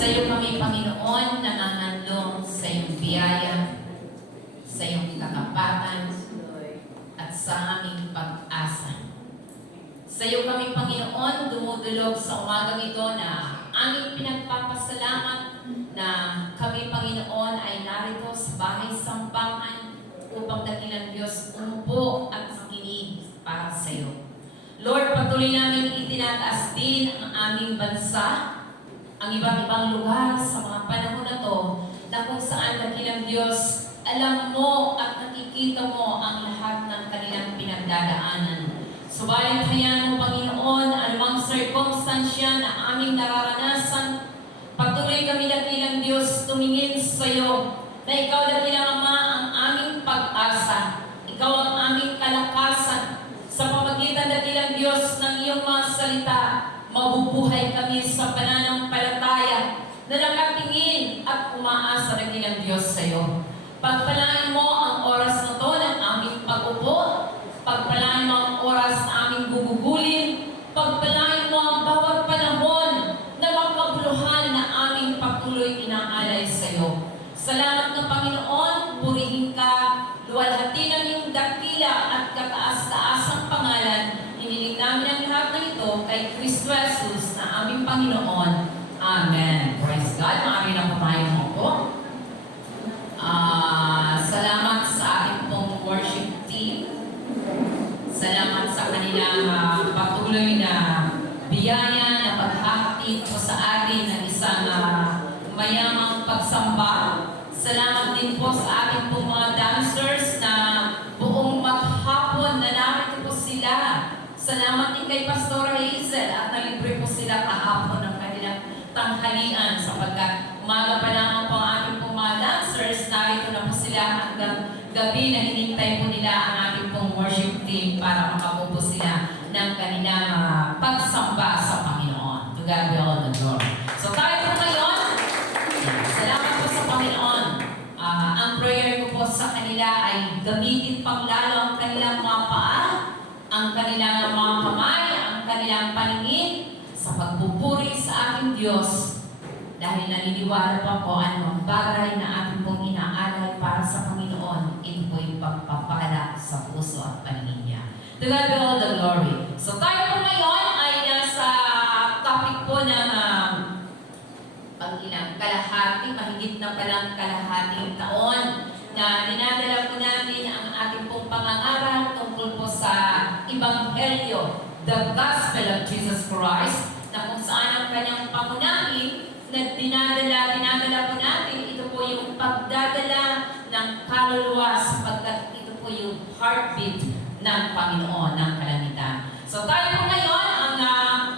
Sa iyo kami, Panginoon, nanganganlong sa iyong biyaya, sa iyong katapatan, at sa aming pag-asa. Sa iyo kami, Panginoon, dumudulog sa umagang ito na aming pinagpapasalamat na kami, Panginoon, ay narito sa bahay sambahan upang dakilang Diyos umupo at makinig para sa iyo. Lord, patuloy namin itinataas din ang aming bansa, ang iba't ibang lugar sa mga panahon na to, na kung saan dakilang Diyos, alam mo at nakikita mo ang lahat ng kanilang pinagdadaanan. Subalit hayaan mo, Panginoon, anumang circumstansya na aming nararanasan, patuloy kami dakilang Diyos tumingin sa iyo, na ikaw dakilang Ama ang aming pag-asa, ikaw ang aming kalakasan. Sa pamagitan dakilang Diyos ng iyong mga salita, mabubuhay kami sa pananampalataya na nakatingin at umaasa dakilang Diyos sa iyo. Pagpalain mo ang oras na to ng aming pag-upo, pagpalain mo ang oras na aming gugugulin, pagpalain mo ang bawat panahon na magkabuluhan na aming patuloy inaalay sa iyo. Salamat ng Panginoon, purihin ka, luwalhati ng iyong dakila at kataas-taasang pangalan. Hiniling namin ang lahat ng ito kay Kristo Jesus na aming Panginoon. Amen. Praise God. Maaari na po tayo po. Salamat sa ating pong worship team. Salamat sa kanilang patuloy na biyaya na paghahatid po sa atin ng isang mayamang pagsamba. Salamat din po sa ating pong mga dancers na buong maghapon na narito po sila. Salamat din kay Pastor Hazel at nalibre po sila kahapon ng kanilang tanghalian sapagkat umaga pa lamang po ang ating pong mga dancers, narito na po sila hanggang gabi na hinintay po nila ang ating pong worship team para makabubo sila ng kanilang pagsamba sa Panginoon. To God be all the glory. So tayo po ngayon, salamat po sa Panginoon. Ang prayer ko po sa kanila ay gamitin pang lalo ang kanilang mga paa, ang kanilang mga kamay, ang kanilang paningin sa pagpupuri sa ating Diyos. Dahil naniniwala po ako anumang bagay na ating pong inaalay para sa Panginoon, ito po yung pagpapala sa puso at paningin niya. To God be all the glory. So tayo po ngayon ay nasa topic po ng pag-ilang kalahati, mahigit na palang kalahating taon na dinadala po natin ang ating pong pangangaral tungkol po sa Ebanghelyo, the Gospel of Jesus Christ, na kung saan ang kanyang pangunahin na dinadala po natin, ito po yung pagdadala ng kaluluwa sapagkat ito po yung heartbeat ng Panginoon, ng kalangitan. So tayo po ngayon, ang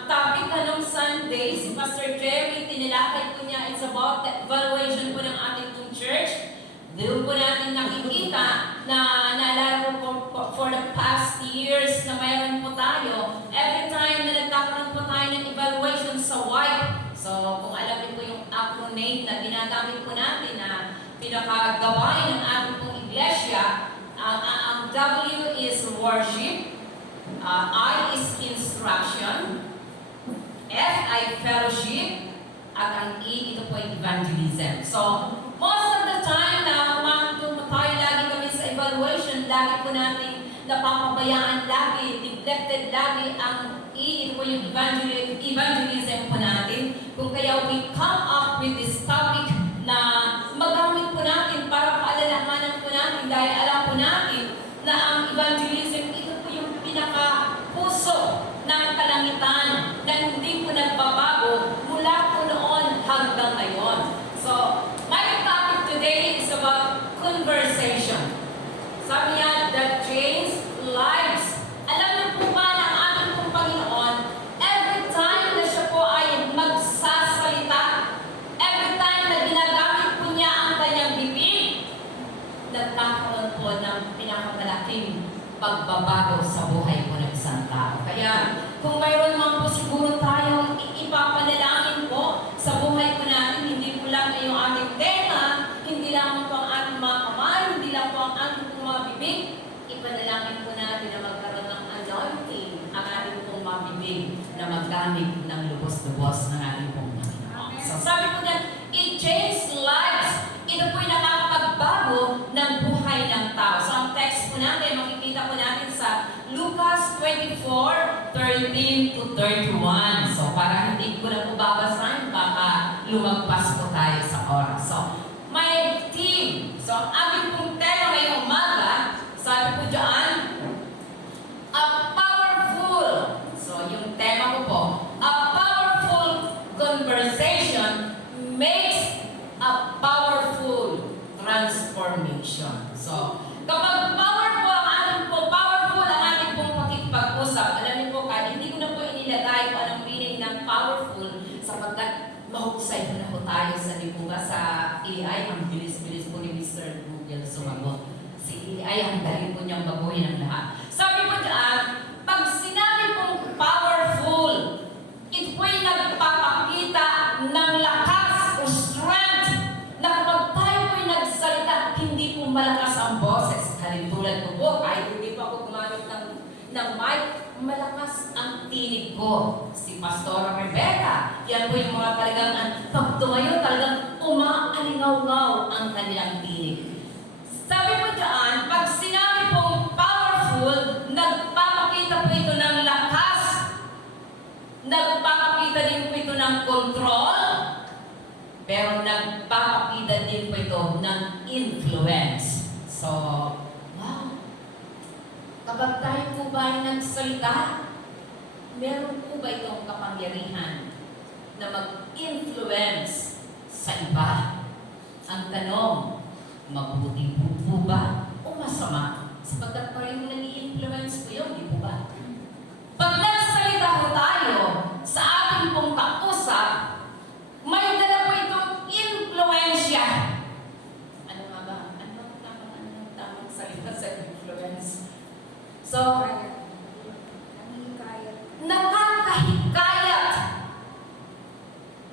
topic kanong Sunday, si Pastor Jerry, tinilakay po niya, it's about the evaluation po ng ating pong church. Doon po natin nakikita na naalala po for the past years na mayroon po tayo, every time na nagkakaroon po tayo ng evaluation sa WIPE. So kung alam niyo po yung acronym na ginagamit po natin na pinakagawain ng ating pong iglesia, ang W is worship, I is instruction, F ay fellowship, at ang E, ito po ay evangelism. So, most of the time na tayo lagi kami sa evaluation, lagi po natin napapabayaan lagi, neglected lagi ang E, ito po yung evangelism po natin. Kung kaya we come up with this topic na magamit po natin para paalalahanan po natin dahil alam po natin na ang evangelism, ito po yung pinaka-puso ng kalangitan na hindi po nagbabago mula po noon hanggang ngayon. So, my topic today is about conversation. Sabi niya, that changes lives. Alam niyo po ba na ang ating pong Panginoon, every time na siya po ay magsasalita, every time na ginagamit po niya ang kanyang bibig, nagkakaroon po ng pinakamalaking pagbabago sa buhay po ng isang tao. Kaya, kung mayroon man po siguro tayong ipapanalangin po sa buhay po natin, hindi po lang yung ating tenga, hindi lang po ang ating mga kamay, hindi lang po ang ating mga bibig, ipanalangin po natin na magkaroon ng anointing ang ating pong mga bibig na maggamit ng lubos-lubos ng ating pong Panginoon. So sabi po niya, 24, 13 to 31. So, para hindi ko na po babasahin, baka lumagpas po tayo sa oras. So, may team. So, ang ating pong tema ngayong umaga, sabi po dyan, a powerful. So, yung tema ko po, a powerful conversation makes a powerful transformation. So, kapag powerful ang ating pong pakikipag-usap, alam niyo po, kahit hindi ko na po inilagay kung anong meaning ng powerful, sapagkat mahusay na po tayo sa libuga sa AI. Ang bilis-bilis po ni Mr. Google sumagot. Si AI, ang dali po niyang baguhin ang lahat. Sabi po dyan, pag sinabi pong powerful, ito po'y nagpapakita ng lakas o strength na kapag tayo po'y nagsalita, hindi po malakas ang boses. Halintulad ko po, kahit hindi pa ako gumamit ng mic, malakas ang tinig ko. Si Pastora Rebecca, yan po yung mga talagang, pag tumayo, talagang umaalingaw-ngaw ang kanilang tinig. Sabi po dyan, pag sinabi pong powerful, nagpapakita po ito ng lakas, nagpapakita din po ito ng control, pero nagpapakita din po ito ng influence. So, wow! Kapag tayo po ba ay nagsalita, meron po ba itong kapangyarihan na mag-influence sa iba? Ang tanong, mabuti po ba o masama? Sapagkat pareho nag-i-influence po yun, di po ba? Pag nagsalita po tayo sa ating pong kausap, may dala po itong influensya. Ano nga ba? Anong tamang salita sa influence? So, nakakahikayat.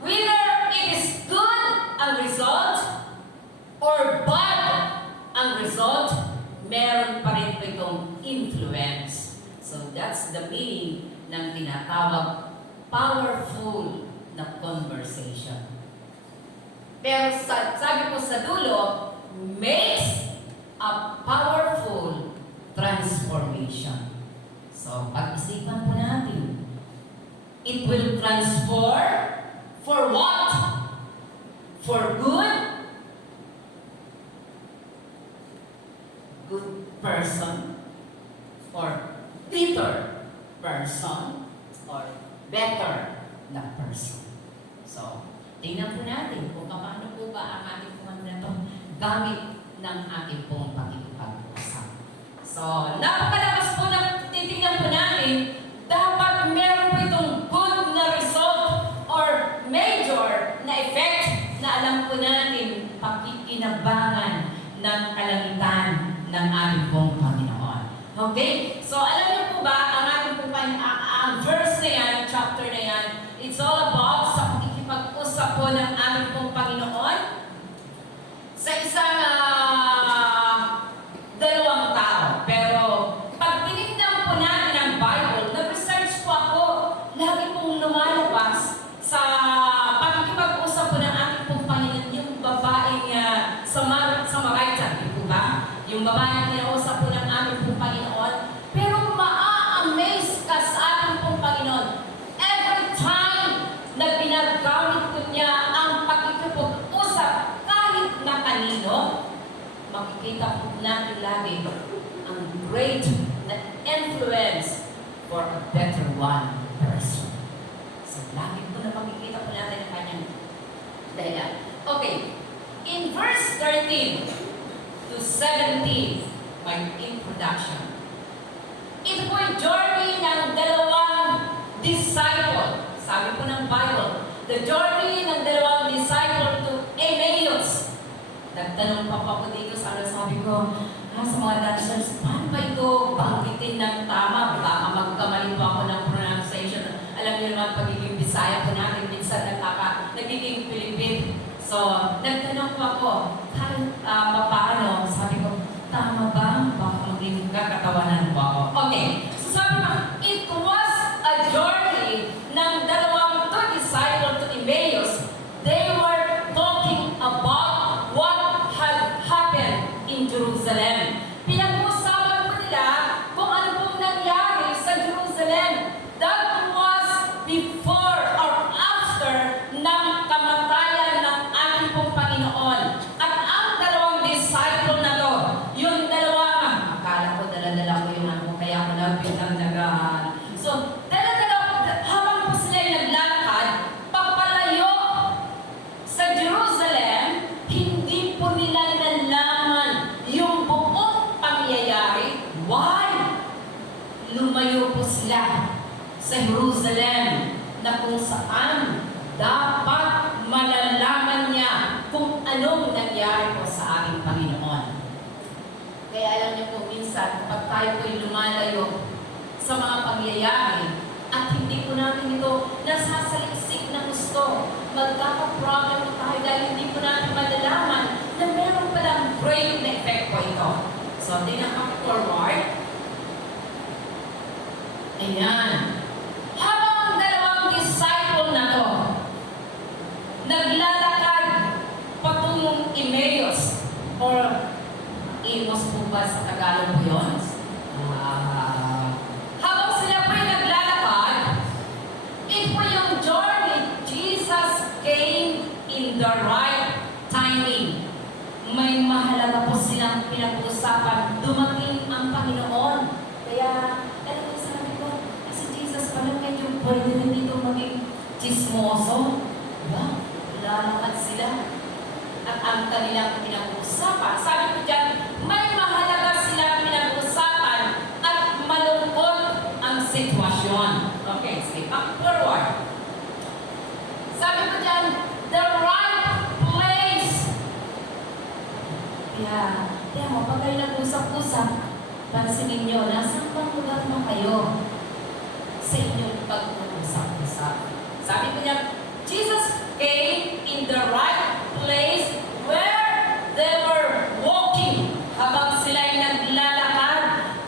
Whether it is good ang result or bad ang result, meron pa rin po itong influence. So, that's the meaning ng tinatawag powerful na conversation. Pero sabi ko sa dulo, makes a powerful transformation. So, pag-isipan po natin. It will transform for what? For good? Good person? Or bitter person? Or better na person? So, tingnan po natin kung paano po ba ang ating pong na ito gamit ng ating pong pakikipag-usap. So, napakalakas po na titingnan po natin, dapat meron po itong good na result or major na effect na alam po natin pakikinabangan ng kalangitan ng ating pong Panginoon. Okay? So, alam niyo po ba, ang ating pong ang verse na yan, chapter na yan, it's all about sa pakikipag-usap po ng ating pong Panginoon sa isang dalawang tao. Pero, pag tinignan po natin ang Bible, nag-research po ako, lagi pong lumalabas sa pakikipag-usap po ng ating pong Panginoon, yung babaeng Samaritan, di po ba? Yung babaeng kinausap po ng ating pong Panginoon. Pero maa-amaze ka sa ating pong Panginoon. Every time na binagamit po niya ang pakikipag-usap kahit na kanino, makikita po natin lagi ang great na influence for a better one person. So, lagi po na makikita po natin ang kanyang dahilan. Okay, in verse 13 to 17, my introduction. Ito po yung journey ng dalawang disciple. Sabi po ng Bible, the journey ng dalawang disciple to Emmaus. Nagtanong pa po dito sa sabi ko, sa mga dancers, paano ba ito banggitin ng tama? Baka magkamali po ako ng pronunciation. Alam niyo naman, pagiging Bisaya po natin, minsan nagiging Pilipin. So, nagtanong po ako, paano? Sabi ko, tama ba? Baka maging kakatawanan po ako. Okay, so sabi ko, it was a journey ng dalawang two disciples to Emmaus. They were talking about what had happened in Jerusalem. Pinag-uusapan po nila kung ano pong nangyari sa Jerusalem sa Jerusalem na kung saan dapat malalaman niya kung anong nangyari po sa ating Panginoon. Kaya alam niyo po minsan, kapag tayo po'y lumalayo sa mga pangyayari at hindi po natin ito nasasaliksik na gusto, magkakaproblem po tayo dahil hindi po natin malalaman na meron palang great na effect po ito. So, tingnan ka forward. Ayan. Habang ang dalawang disciple na to, naglalakad patungong Emmaus, or Amos po ba sa Tagalog po yun? Habang sila po'y naglalakad, ito po yung journey, Jesus came in the right timing. May mahalaga po silang pinag-uusapan. Dumating ang Panginoon. Kaya, alam mo, sabi ko, si Jesus pala medyo pwede rin dito maging chismoso. Diba? Lalakad sila. At ang kanilang pinag-uusapan, sabi ko dyan, may mahalaga silang pinag-uusapan at malungkot ang sitwasyon. Okay, sige, back forward. Sabi ko dyan, the right place. Kaya mo, pag kayo nag-usap-usap, pansinin nyo, nasaan bang lugar na kayo sa inyong pag-usap-usap? Sabi ko dyan, Jesus came in the right place where they were walking. Habang sila'y naglalakad,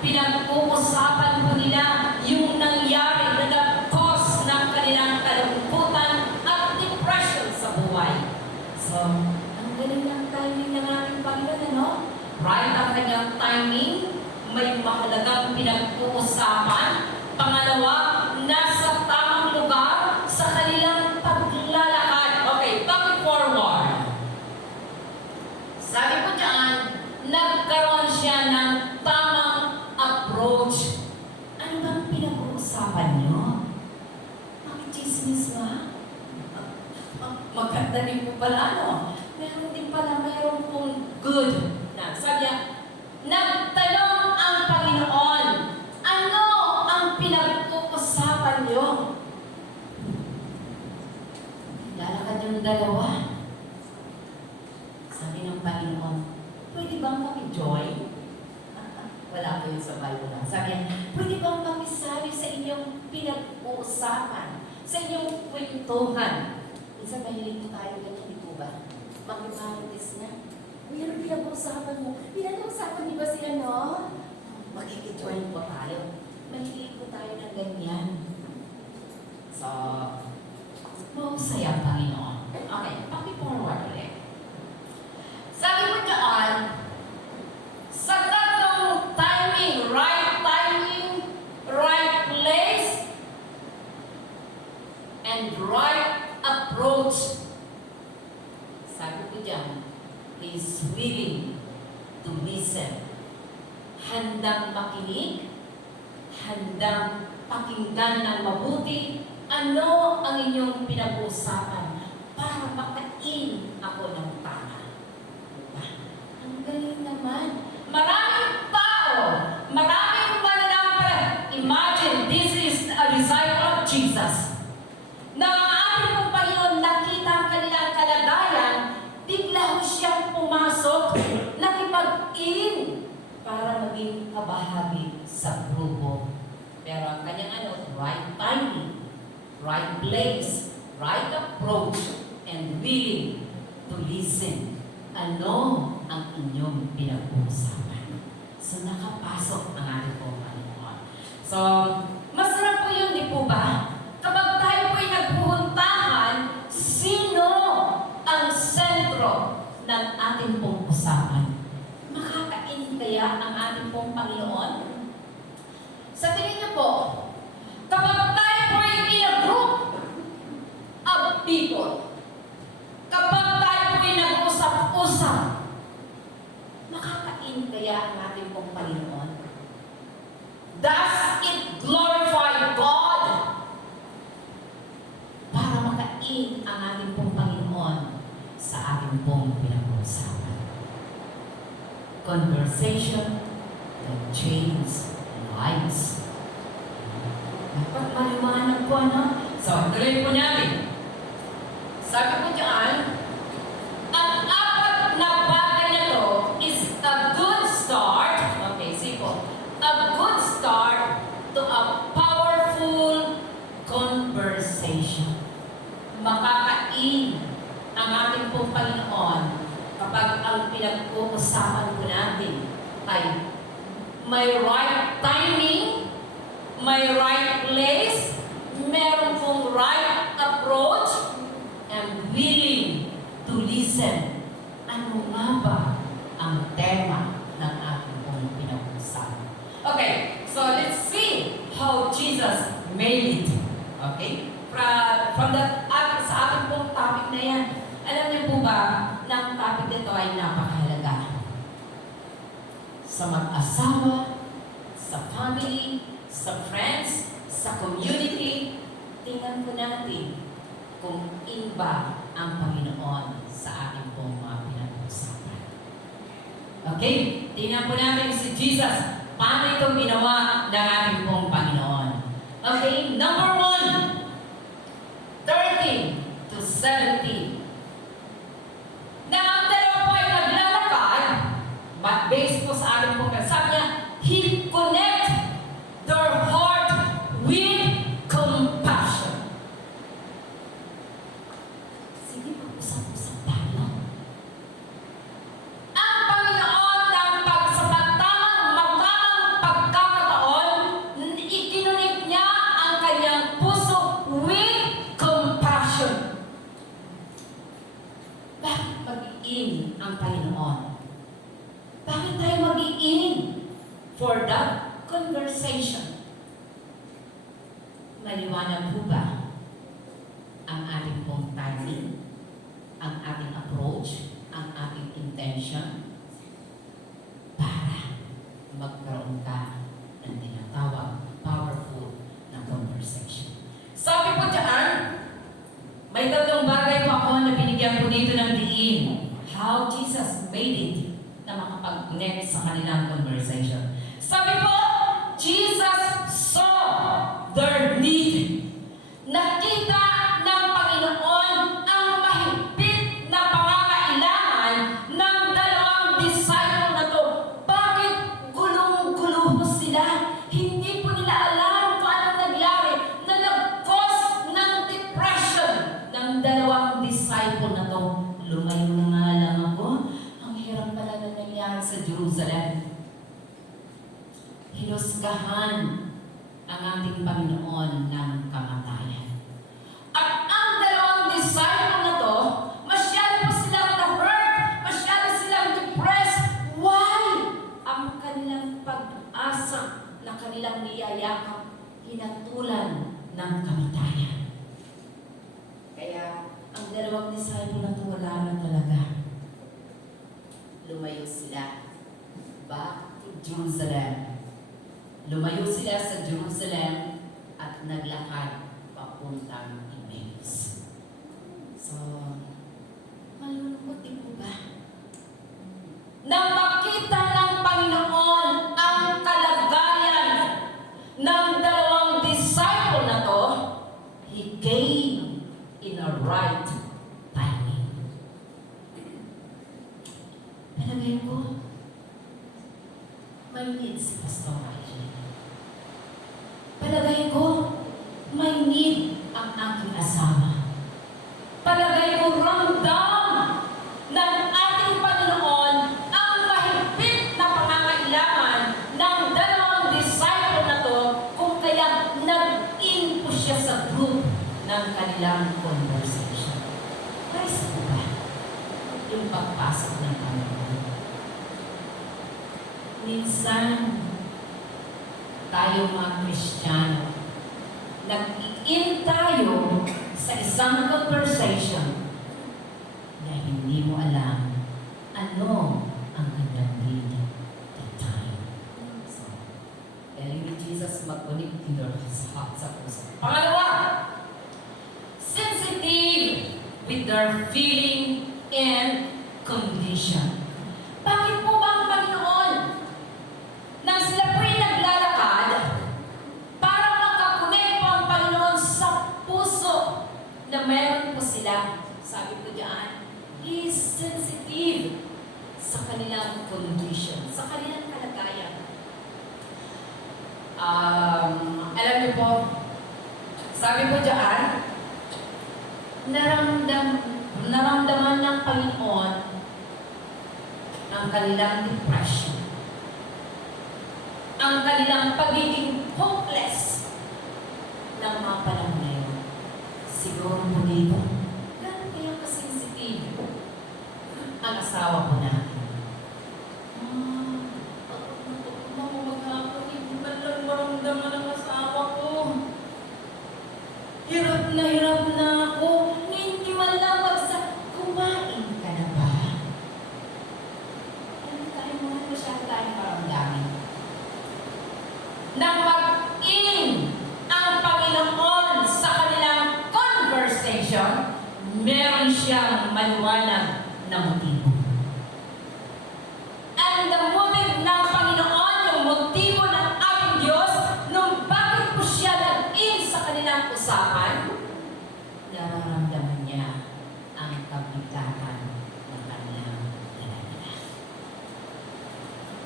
pinag-uusapan po nila yung nangyari na nag-cause ng kanilang kalungkutan at depression sa buhay. So, ang galing ng timing ng ating Panginoon, ano? Right ang kanyang timing, may mahalagang pinag-uusapan. Pangalawa, nasa tamang lugar sa kanilang paglalakad. Okay, back forward. Sabi ko dyan, nagkaroon siya ng tamang approach. Ano bang pinag-uusapan nyo? Makichismis ba? Maganda din po pala, no? Meron din pala, meron pong good. Sabi niya, nagtanong ang Panginoon, ano ang pinag-uusapan nyo? Lalakad yung dalawa. Sabi ng Panginoon, pwede bang kami-join? Wala ko yun sa Bible. Sabi niya, pwede bang kami-sali sa inyong pinag-uusapan, sa inyong kwentuhan? Minsan mahilig po tayo ganyan, di po ba? Mag-marites na. Ano pinag-uusapan mo? Pinag-uusapan niyo ba si ano? Magkiki-join po tayo. Mahilig po tayo ng ganyan. So, mausaya ang Panginoon. Okay, paki-forward ulit. Sabi mo dyan, sa tatlong timing, right place, and right approach. Sabi ko dyan, is willing to listen. Handang makinig, handang pakinggan ng mabuti, ano ang inyong pinag-uusapan para makain ako ng tama. Ang galing naman. Maraming tao, maraming mananampalataya. Imagine, this is a disciple of Jesus. Na ang ating pong Panginoon nakita ang kanilang kalagayan, bigla ho siyang pumasok, nakipag-in para maging kabahagi sa grupo. Pero ang kanyang right timing, right place, right approach, and willing to listen. Ano ang inyong pinag-uusapan? So, nakapasok ang ating pong Panginoon. So, masarap po yun, di po ba? Kapag tayo po'y nagpuhuntahan, sino ang sentro ng ating pong usapan? Makakain kaya ang ating pong Panginoon? Sa tingin niyo po, kapag tayo po'y in a group of people, kapag tayo po'y nag-usap-usap, makakain kaya ang ating pong Panginoon? Does it glorify God? Para makain ang ating pong Panginoon sa ating pong pinag-uusapan. Conversation that changes lives. Dapat maliwanag po, ano? So, tuloy po natin. Sabi po dyan, ang apat na bagay na to is a good start. Okay, see po. A good start to a powerful conversation. Makakain ang ating pong Panginoon kapag ang pinag-uusapan po natin ay may right timing, may right place, meron pong right approach, and willing to listen. Ano nga ba ang tema ng ating pong pinag-uusapan? Okay, so let's see how Jesus made it. Okay? From sa ating pong topic na yan, alam niyo po ba na ang topic nito ay napakahalaga? Sa mag-asawa, sa family, sa friends, sa community, tingnan po natin kung iba ang Panginoon sa ating pong mga pinag-uusapan. Okay? Tingnan po natin si Jesus. Paano ito ginawa ng ating pong Panginoon? Okay? Number 1, 13 to 17. Na ang dalawa po ay naglalakad, but based po sa ating pong sabi niya, He connect their heart with compassion. Sige, mag-usap-usap tayo. Ang Panginoon ng pagsamantalang magkamang pagkakataon, ikinunik niya ang kanyang puso with compassion. Bakit mag-iin ang Panginoon? Bakit tayo mag-iin? For that conversation. Maliwanag po ba ang ating pong timing, ang ating approach, ang ating intention para magkaroon ka ng tinatawag powerful na conversation. Sabi po dyan, may tatlong bagay po ako na binigyan po dito ng diin. How Jesus made it na makapag-connect sa kanilang conversation. Sabi po, Jesus saw their need. Nakita ng Panginoon ang mahigpit na pangangailangan ng dalawang disciple na to. Bakit gulong-gulo sila? Hindi po nila alam kung anong nangyari na nag-cause ng depression ng dalawang disciple na to. Lumayo na nga lang ako. Ang hirap pala na nangyari sa Jerusalem. Hinusgahan ang ating Panginoon ng kamatayan. At ang dalawang disciple na to, masyado pa silang na-hurt, masyado silang depressed. Why? Ang kanilang pag-asa na kanilang niyayakap, hinatulan ng kamatayan. Kaya, ang dalawang disciple na to, wala na talaga. Lumayo sila back to Jerusalem. Lumayo sila sa Jerusalem at naglakad papuntang Emmaus. So, malulungkot din po ba? Nang makita ng Panginoon ang kalagayan ng dalawang disciple na to, He came in a right timing. Palagay ko, may need si Pastor Reggie. Palagay ko, may need ang aking asawa. Palagay ko, ramdam ng ating Panginoon ang mahigpit na pangangailangan ng dalawang disciple na to kung kaya nag-in po siya sa group ng kanilang conversation. Guys, po ba? Yung pagpasok ng Panginoon. Minsan, tayo mga Kristiyano, nag-in tayo sa isang conversation na hindi mo alam ano ang kanyang need at time. So, telling me Jesus mag-connect in their heart sa puso. Pangalawa, sensitive with their feeling and condition. Bakit po ba ang Panginoon nang sila po'y naglalakad para makakonect sensitive sa kanilang condition, sa kanilang kalagayan. Alam niyo po, sabi ko diyan, naramdaman ng Panginoon ang kanilang depression, ang kanilang pagiging hopeless ng mga panahon na yun. Siguro po dito, ganun kaya kasensitive ang asawa ko natin. Maramdaman ang asawa ko. Hirap na ako. Hindi man lang kumain ka na ba? Hindi tayo muna masyado tayong maramdamin. Nang mag-in ang Panginoon sa kanilang conversation, meron siyang maliwanag na motibo. And the motive ng Panginoon, yung motibo ng ating Diyos, nung bakit po siya nag-in sa kanilang usapan, nararamdaman niya ang kabigatan ng kanilang ginagawa.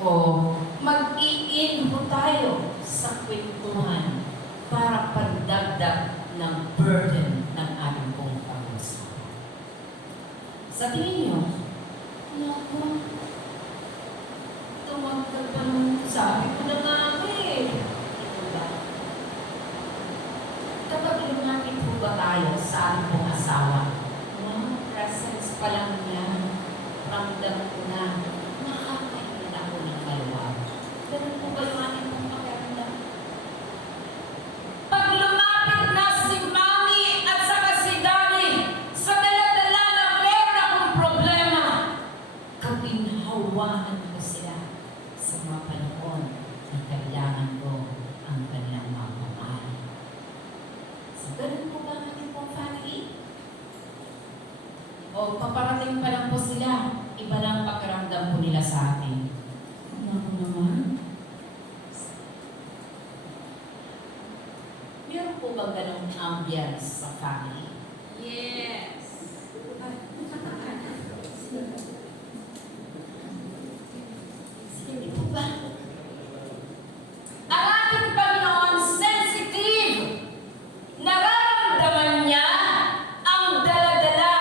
O mag-i-in po tayo sa kwentuhan para pagdagdag ng burden ng ating pong pag-usapan. Sa tingin niyo, naku, tumagkal pa nung sabi ko na nga diba? Kapag lumapit po ba tayo sa ating pong asawa, presence pa lang niya, ramdam ko na, nakakainin ako ng maluwag. Ganun po ba yung ating pong pakiramdam? Pag lumapit na si Mami at saka si Daddy sa dala-dala na meron akong problema, kapinhawahan ko sila sa mga panahon na kailangan ko ang kanilang mapamahal. So, ganun po ba ang ating pong family? O paparating pa lang po sila, iba na ang pakiramdam po nila sa atin. Ano naman? Meron po ba ganong ambience sa family? Yes. Hindi po ba? Ang ating Panginoon, sensitive. Nararamdaman niya ang dala-dala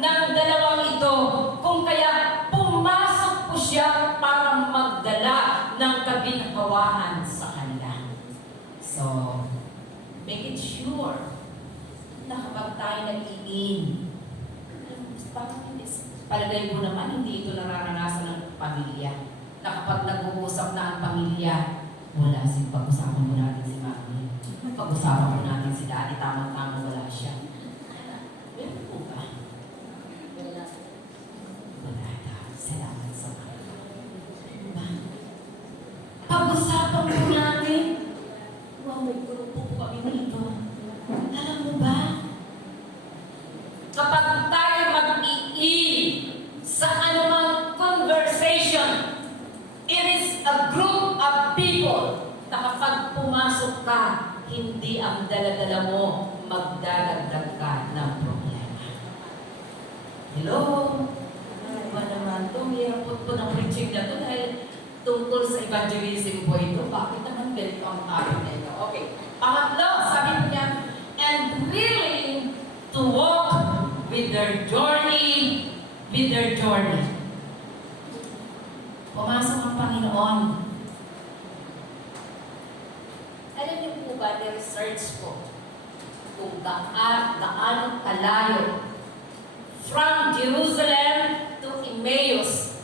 ng dalawang ito. Kung kaya pumasok po siya para magdala ng kabinhawahan sa kanila. So, make it sure na kapag tayo nag-iin, palagay ko naman, hindi ito nararanasan ng pamilya. Na kapag nag-uusap na ang pamilya, wala si pag-usapan mo natin si Mami. Pag-usapan mo natin si Daddy, tamang-tamang wala siya. Meron po ba? Wala. Wala ka. Salamat sa mga. Diba? Pag-usapan mo natin, wow, may grupo po kami dito. Alam mo ba? Kapag tayo mag-i-in sa anumang conversation, it is a group of people na kapag pumasok ka, hindi ang dala-dala mo, magdadagdag ka ng problema. Hello? Ano ba naman ito? Hirap po ng preaching na ito dahil tungkol sa evangelism po ito. Bakit naman ganito ang topic na ito? Okay. Pangatlo, sabi po niya, and willing to walk with their journey, Pumasok ang Panginoon. Alam niyo po ba, research po kung gaano kalayo from Jerusalem to Emmaus.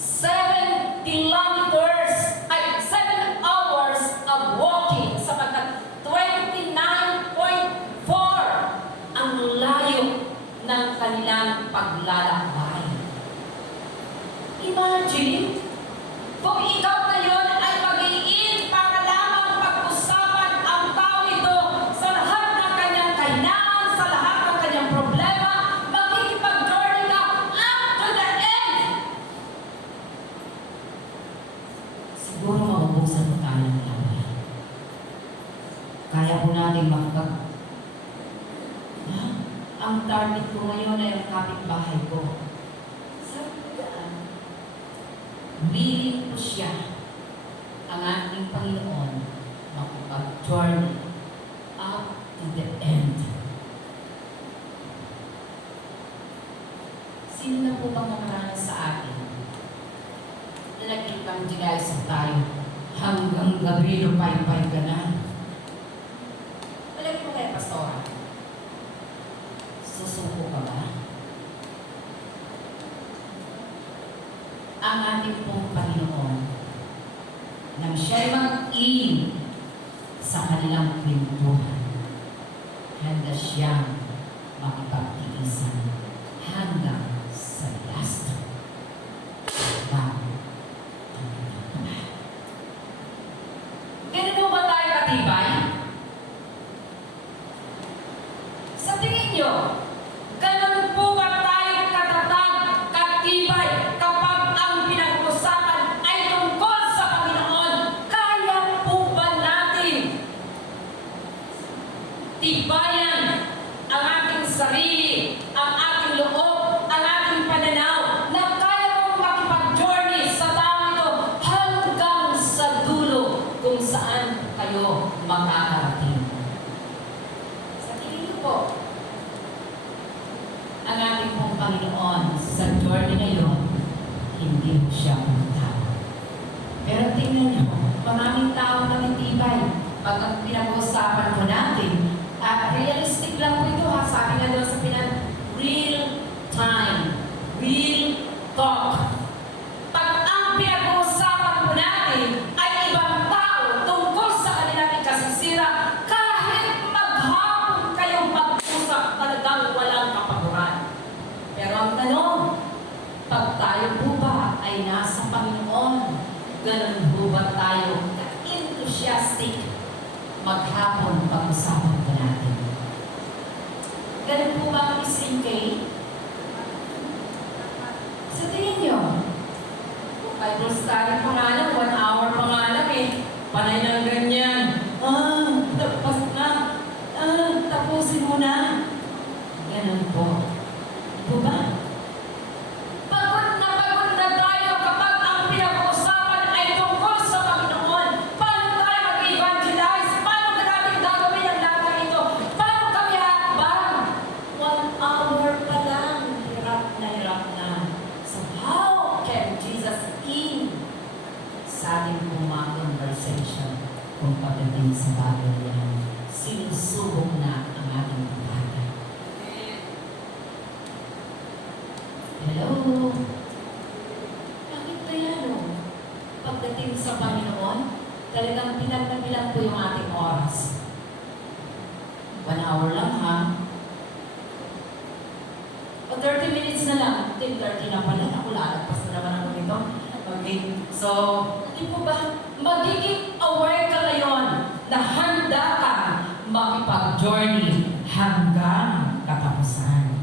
7 kilometers, 7 hours of walking sapagkat 29.4 ang layo ng kanilang paglalakbay. Imagine, kung ikaw ngayon ay mag-iin para lamang pag-usapan ang tao ito sa lahat ng kanyang kailangan, sa lahat ng kanyang problema, magkikipag-journey ka up to the end. Siguro maubusan mo tayo ng laban. Kaya po natin ang target ko ngayon ay ang kapitbahay ko. Sabi ko daan, willing po siya ang ating Panginoon makapag-journey up to the end. Sino na po bang nakaranas sa atin? Na nagkitang dilaysa tayo hanggang gabi lupay-pay ka na. Malagi mo kaya, Pastora? Susuko ka ba? Ang ating pong Panginoon, nang siya'y mag-iing sa kanilang pintuan, handa siyang makipagtiisan hanggang sa last. Ganun mo ba tayo katibay? Sa tingin nyo, ganun po ba tayo katatag, katibay, kapag ang pinag-usapan ay tungkol sa Panginoon? Kaya po ba natin tibayan ang ating sarili, ang ating loob, ang ating pananaw, na kaya mong makipag-journey sa tao ito hanggang sa dulo kung saan kayo makakarating? Sa tingin niyo po, ang ating pong Panginoon sa journey na yun, hindi siya pumunta. Pero tingnan niyo, maraming tao na titibay. Pag ang pinag-uusapan po natin, realistic lang po ito ha, sabi nga doon sa real time, real talk. Pag ang pinag-uusapan po natin ay ibang tao tungkol sa kanilang ikasisira, kahit maghapon kayong mag-usap, talagang walang kapaguran. Pero ang tanong, pag tayo po ba ay nasa Panginoon, ganun po ba tayo ka-enthusiastic maghapon pag-usapan pa natin? Ganun po ba ang SMK? Sa tingin nyo, Bible study pa nga lang, 1 hour pa nga lang eh. Panay ng ganyan. Tapos na. Tapusin mo na. Ganun po. Po ba? Pagod na tayo kapag ang pinag-uusapan ay tungkol sa Panginoon. Paano tayo mag-evangelize? Paano ka natin gagawin ang lahat ng ito? Paano kami hakbang? 1 hour pa lang. Hirap na. So how can Jesus in sa ating mga conversation kung pagdating sa bagay yan? Sinusubok na ang ating pagkakay. Hello? Bakit kaya no? Pagdating sa Panginoon, talagang bilang na bilang po yung ating oras. 1 hour lang ha? O 30 minutes na lang. 10:30 na pala. Ako lalagpas na naman ako nito. Okay. So, hindi po ba magiging aware ka ngayon na handa ka makipag-journey hanggang katapusan?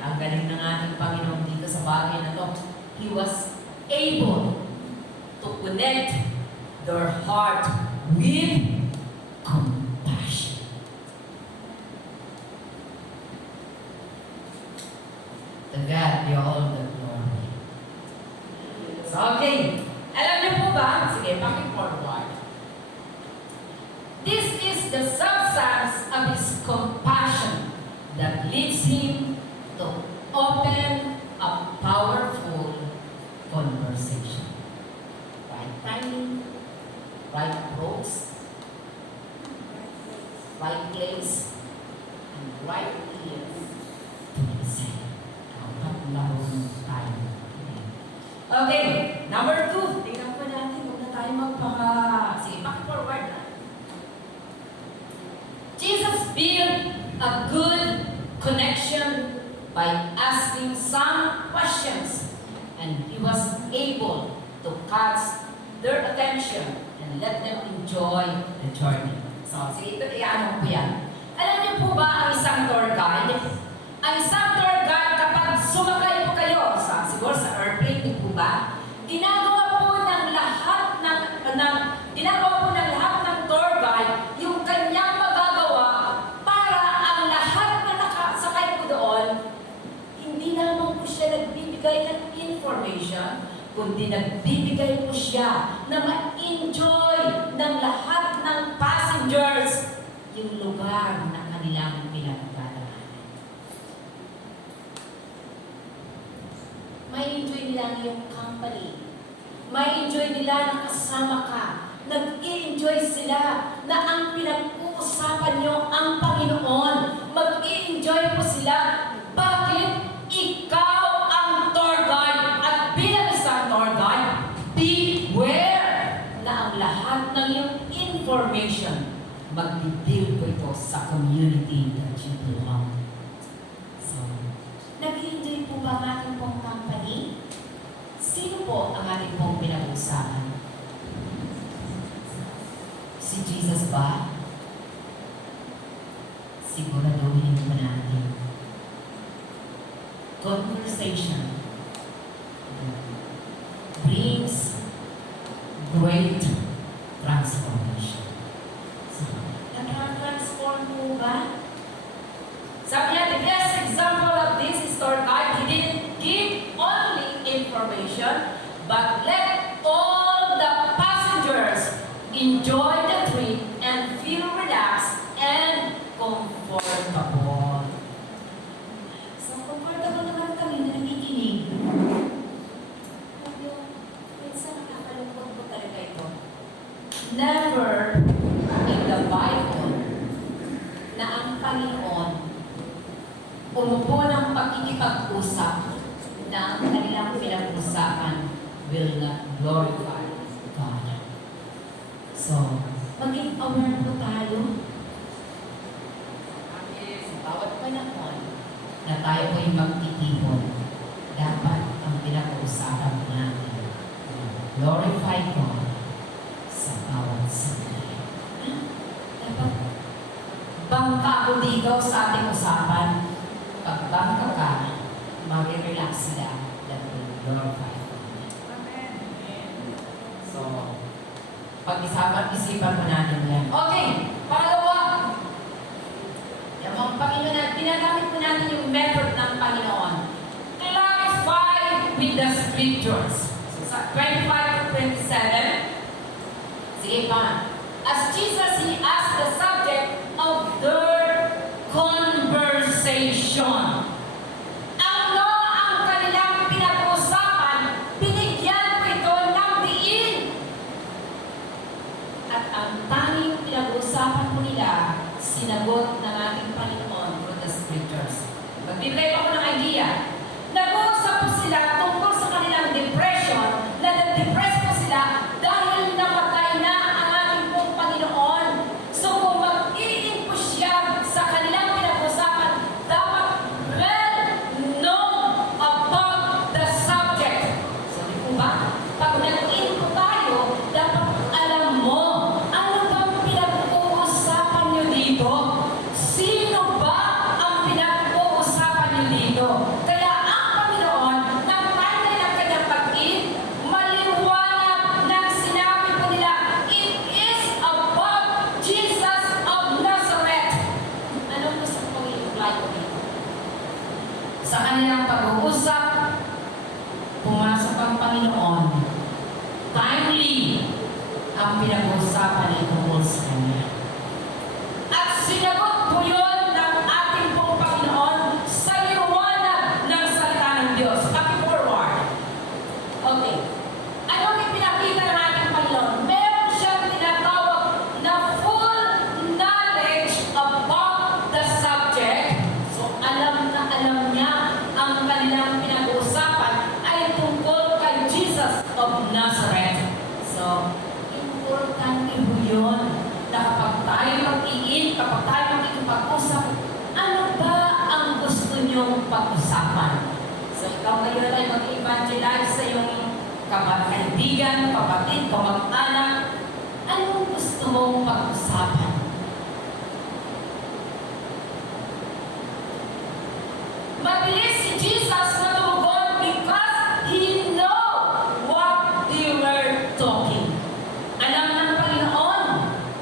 Ang galing ng ating Panginoon dito sa bagay na to. He was able to connect their heart with compassion. To God be all the glory. So, okay. Alam niyo po ba? Sige, paki-forward. This is the substance of His compassion that leads Him to open a powerful conversation. Right timing, right approach, right place, and right ears to listen. Okay, number 2. Tingnan po natin, huwag na tayo sige, paki-forward na. Jesus built a good connection by asking some questions, and He was able to catch their attention and let them enjoy the journey. So, sige, ito, i-ano po yan. Alam niyo po ba ang isang tour guide? Ang isang tour guide, kapag sumakay po kayo, siguro sa airplane, di po ba? Ginagawa po ng lahat ng tour guide yung kanyang magagawa para ang lahat ng kundi nagbibigay po siya na ma-enjoy ng lahat ng passengers yung lugar na kanilang pinagdadaanan. May enjoy nila yung company. May enjoy nila na kasama ka. Nag-i-enjoy sila na ang pinag-uusapan nyo ang Panginoon. Mag-i-enjoy po sila. Bakit? Ikaw ang tour guide. At bilang isang tour guide, beware na ang lahat ng iyong information mag-deal po ito sa community that you belong. So, nag-i-enjoy po ba ang ating pong company? Sino po ang ating pong pinag-uusapan? Si Jesus ba? Siguraduhin mo natin. Conversation brings great transformation. So, nag-transform po ba? Sabi niya, the best example of this is Lord God. He didn't give only information, but let all the passengers enjoy the trip and feel relaxed and comfortable. So, comfortable naman kami na nakikinig. Pero, minsan nakakalungkot po talaga ito. Never in the Bible na ang Panginoon umupo ng pagkikipag-usap na ang kanilang pinag-usapan will not glorify God. So, maging aware po tayo sa bawat panahon na tayo po yung magtitipon. Dapat ang pinag-uusapan natin glorify God sa bawat sandali. Dapat bangka o digaw sa ating usapan. Pag bangka ka, mag-relax sila that will glorify God. Amen. So, pag-isipan mo natin yan. Okay, pangalawa. Yung mga Panginoon na, tinagamit mo natin yung method ng Panginoon. Clarify with the scriptures. So, sa 25 to 27, sige pa. As Jesus, He asked the subject of their conversation. Ano ang kanilang pinag-uusapan, binigyan ko ito ng diin. At ang tanging pinag-uusapan po nila, sinagot ng ating Panginoon through the scriptures. Magbibigay pa ko ng idea. Nag-uusap po sila tungkol sa kanilang depression, na na-depress po sila dahil namatay na ang ating pong Panginoon. So kung mag-iin po siya sa kanilang pinag-uusapan, dapat well known about the subject. So di po ba? Pag nag-iin po tayo, dapat alam mo, ano bang pinag-uusapan nyo dito? Sino ba ang pinag-uusapan nyo dito? Kaya ang Panginoon, nang timeline ng kanyang pag-in, maliwanag ng sinabi po nila, it is about Jesus of Nazareth. Anong gusto kong i-apply ko dito? Sa kanilang pag-uusap, pumasok ang Panginoon. Timely ang pinag-uusapan ay tungkol sa Kanya. At sinagot po yun ng ating pong Panginoon sa liwanag ng salita ng Diyos. Paki-forward. Okay. Anong ipinakita ng ating Panginoon? Meron siyang tinatawag na full knowledge about the subject. So, alam na alam niya ang kanilang pinag-uusapan ay tungkol kay Jesus of Nazareth. So, importante po yun na kapag tayo mag-iin, kapag tayo makikipag-usap, ano ba ang gusto niyong pag-usapan? So, ikaw ngayon ay mag-evangelize sa iyong kaibigan, kapatid, kamag-anak. Anong gusto mong pag-usapan? Mabilis si Jesus na tumugon because He know what they were talking. Alam ng Panginoon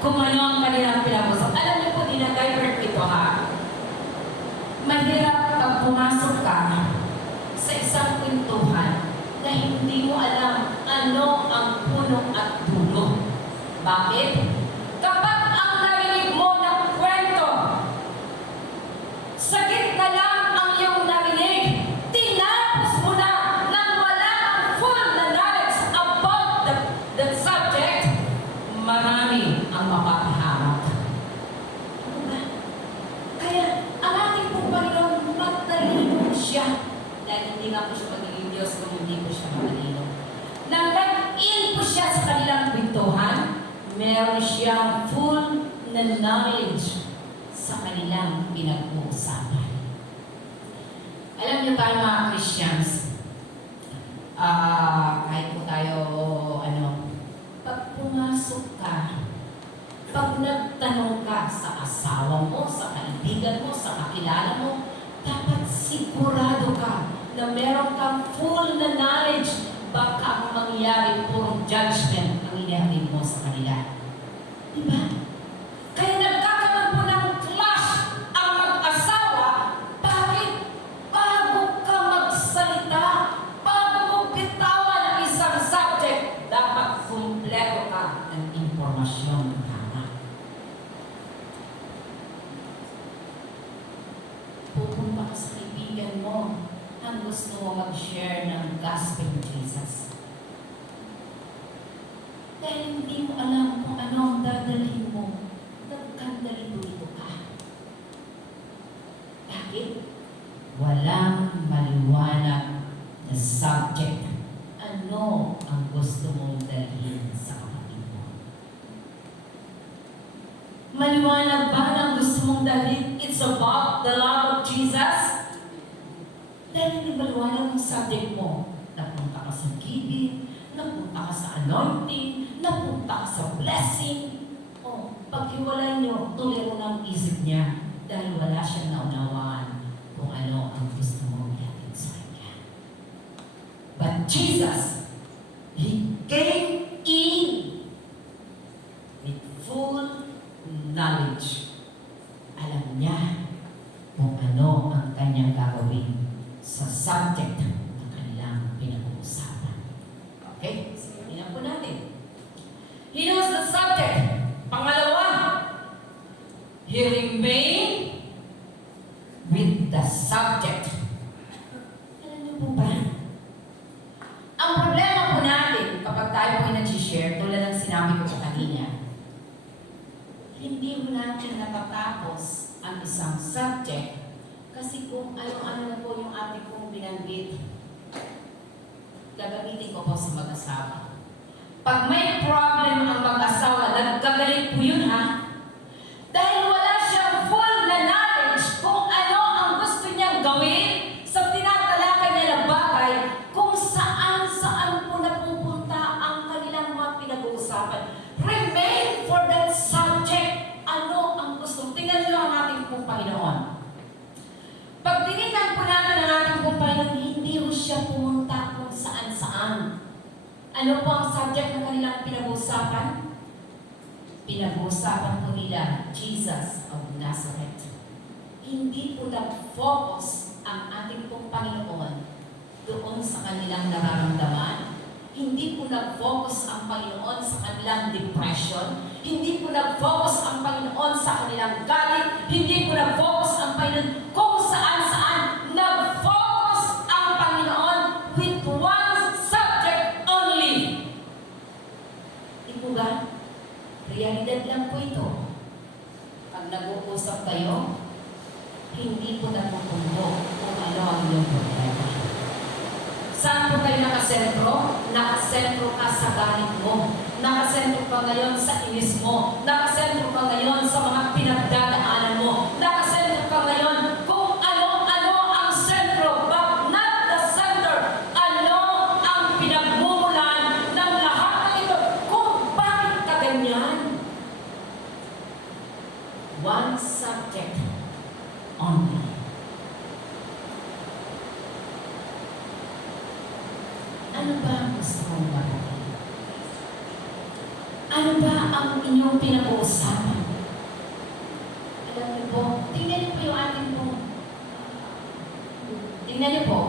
kung ano ang kanilang pinag-usap. Alam niyo po, dinadivert ito ha. Mahirap pag pumasok ka sa isang kwentuhan na na hindi mo alam ano ang puno at dulo. Bakit? Kapag ang narinig mo na kwento, sa gitna lang ang iyong narinig, tinapos mo na nang wala ang full na knowledge about the subject, marami ang mapapahamak. Ano ba? Kaya ang ating pong Panginoon, matalino siya. Dahil hindi nga po siya magiging Diyos kung hindi po siya matalino. Nang nag-in po siya sa kanilang kwentuhan, meron siyang full na knowledge sa kanilang pinag-uusapan. Alam niyo tayo mga Christians, kahit po tayo, pag pumasok ka, pag nagtanong ka sa asawa mo, sa kaibigan mo, sa kakilala mo, dapat sigurado ka na meron kang full na knowledge. Baka ang mangyayari purong judgment ang inihatid mo sa kanila. Diba? Kaya nagkakaroon po ng clash ang mag-asawa. Bakit? Bago ka magsalita, bago mo bitawan ang isang subject, dapat kumpleto ka ng impormasyon na tama. Pupunta ka sa kaibigan mo ang gusto mo mag-share ng gospel of Jesus. Dahil hindi mo alam kung ano ang dadalhin mo, nagkandalito ka. Bakit? Walang maliwanag na subject. Ano ang gusto mong dalhin sa kapatid mo? Maliwanag ba ang gusto mong dalhin? It's about the love of Jesus? Dahil hindi maliwanag ang subject mo. Napunta ka sa giving, napunta ka sa anointing, napunta ka sa blessing. O, paghiwalay niyo, tuloy mo ng isip niya dahil wala siyang naunawaan kung ano ang gusto mong ihatid sa kanya. But Jesus, He came in with full knowledge. Alam niya kung ano ang kanyang gagawin sa subject na kanilang pinag-uusapan. Okay? So, tingnan po natin. He knows the subject. Pangalawa, He remained with the subject. Alam niyo po ba? Ang problema po natin kapag tayo po nag-share, tulad ng sinabi ko po kanina, hindi mo natin natatapos ang isang subject kasi kung ano-ano na po yung ating pong binanggit, gagamitin ko po sa mag-asawa. Pag may problem ang mag-asawa, nagkagalit po yun ha. Dahil wala siyang full na knowledge kung ano ang gusto niyang gawin sa tinatalakay niya na bagay, kung saan-saan po napupunta ang kanilang mga pinag-uusapan. Remain for that subject. Ano ang gusto? Tingnan niyo ang ating pong Panginoon. Pag tinignan po natin ang ating pong Panginoon, hindi po siya pumunta kung saan-saan. Ano po ang subject ng kanilang pinag-uusapan? Pinag-uusapan po nila, Jesus of Nazareth. Hindi po nag-focus ang ating pong Panginoon doon sa kanilang nararamdaman. Hindi po nag-focus ang Panginoon sa kanilang depression. Hindi po nag-focus ang Panginoon sa kanilang galit. Hindi po nag-focus ang Panginoon kung saan-saan. Nag-focus ang Panginoon with one subject only. Di po ba? Realidad lang po ito. Pag nag-uusap kayo, hindi po natutundo kung ano ang iyong problema. Saan po kayo nakasentro? Nakasentro ka sa galit mo. Nakasentro ka ngayon sa inis mo. Nakasentro ka ngayon sa mga pinagdadaanan mo. Nakasentro ka ngayon kung ano-ano ang sentro, but not the center. Ano ang pinagmumulan ng lahat ng ito? Kung bakit ka ganyan? One subject only. Ano ba ang gusto mong marating? Ano ba ang inyong pinag-uusapan? Alam niyo po, tingnan niyo po yung ating po. Tingnan niyo po.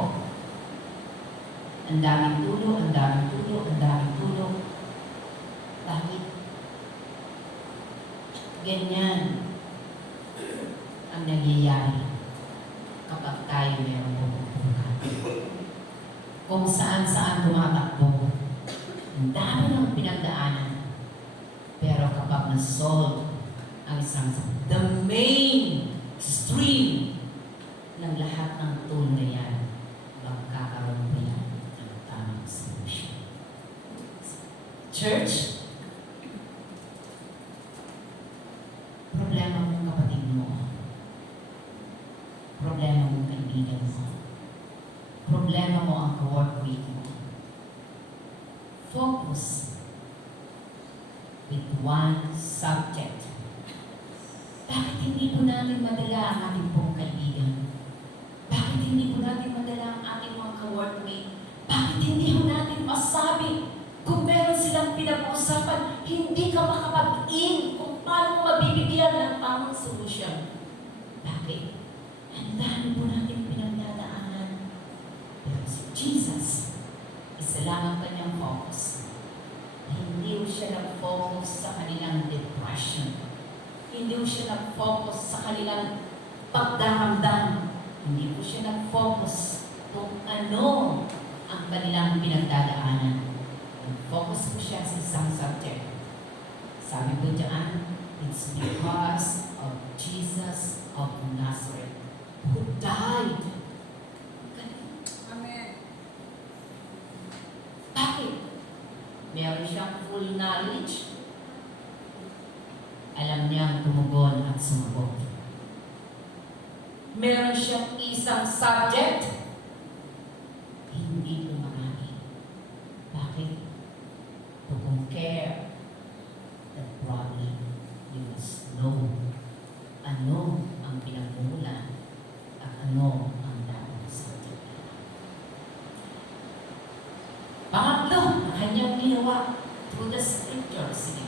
Ang daming tulo, ang daming tulo, ang daming tulo. Bakit? Ganyan ang nangyayari kapag tayo mayroong pupupukan. Kung saan-saan tumatakbo, ang dami ng pinagdaanan. Pero kapag na-solve ang isang the main stream ng lahat ng tool na yan, magkakaroon pa yan ng tamang solution. Church, problema mong kapatid mo, problema mong kaibigan mo, problema mo ang ka-workmate mo. Focus with one subject. Bakit hindi po natin madala ang ating pong kaibigan? Bakit hindi po natin madala ang ating mga ka-workmate? Bakit hindi po natin masabi kung meron silang pinag-uusapan, hindi ka makapag-in kung paano mabibigyan ng tamang solusyon? Bakit? Ang dami po natin pinagdadaanan. Pero si Jesus, isa lang ang kanyang focus. Hindi siya nag-focus sa kanilang depression. Hindi siya nag-focus sa kanilang pagdaramdam. Hindi po siya nag-focus kung ano ang kanilang pinagdadaanan. Nag-focus po siya sa isang subject. Sabi po diyan, it's because of Jesus of Nazareth who died. Amen. Bakit? Meron siyang full knowledge. Alam niyang tumugon at sumagot. Meron siyang isang subject. Hindi po marami. Bakit? To compare the problem, you must know ano ang pinagmumulan at ano ang dapat subject. Pangatlo, ang kanyang ginawa through the scriptures. Sige,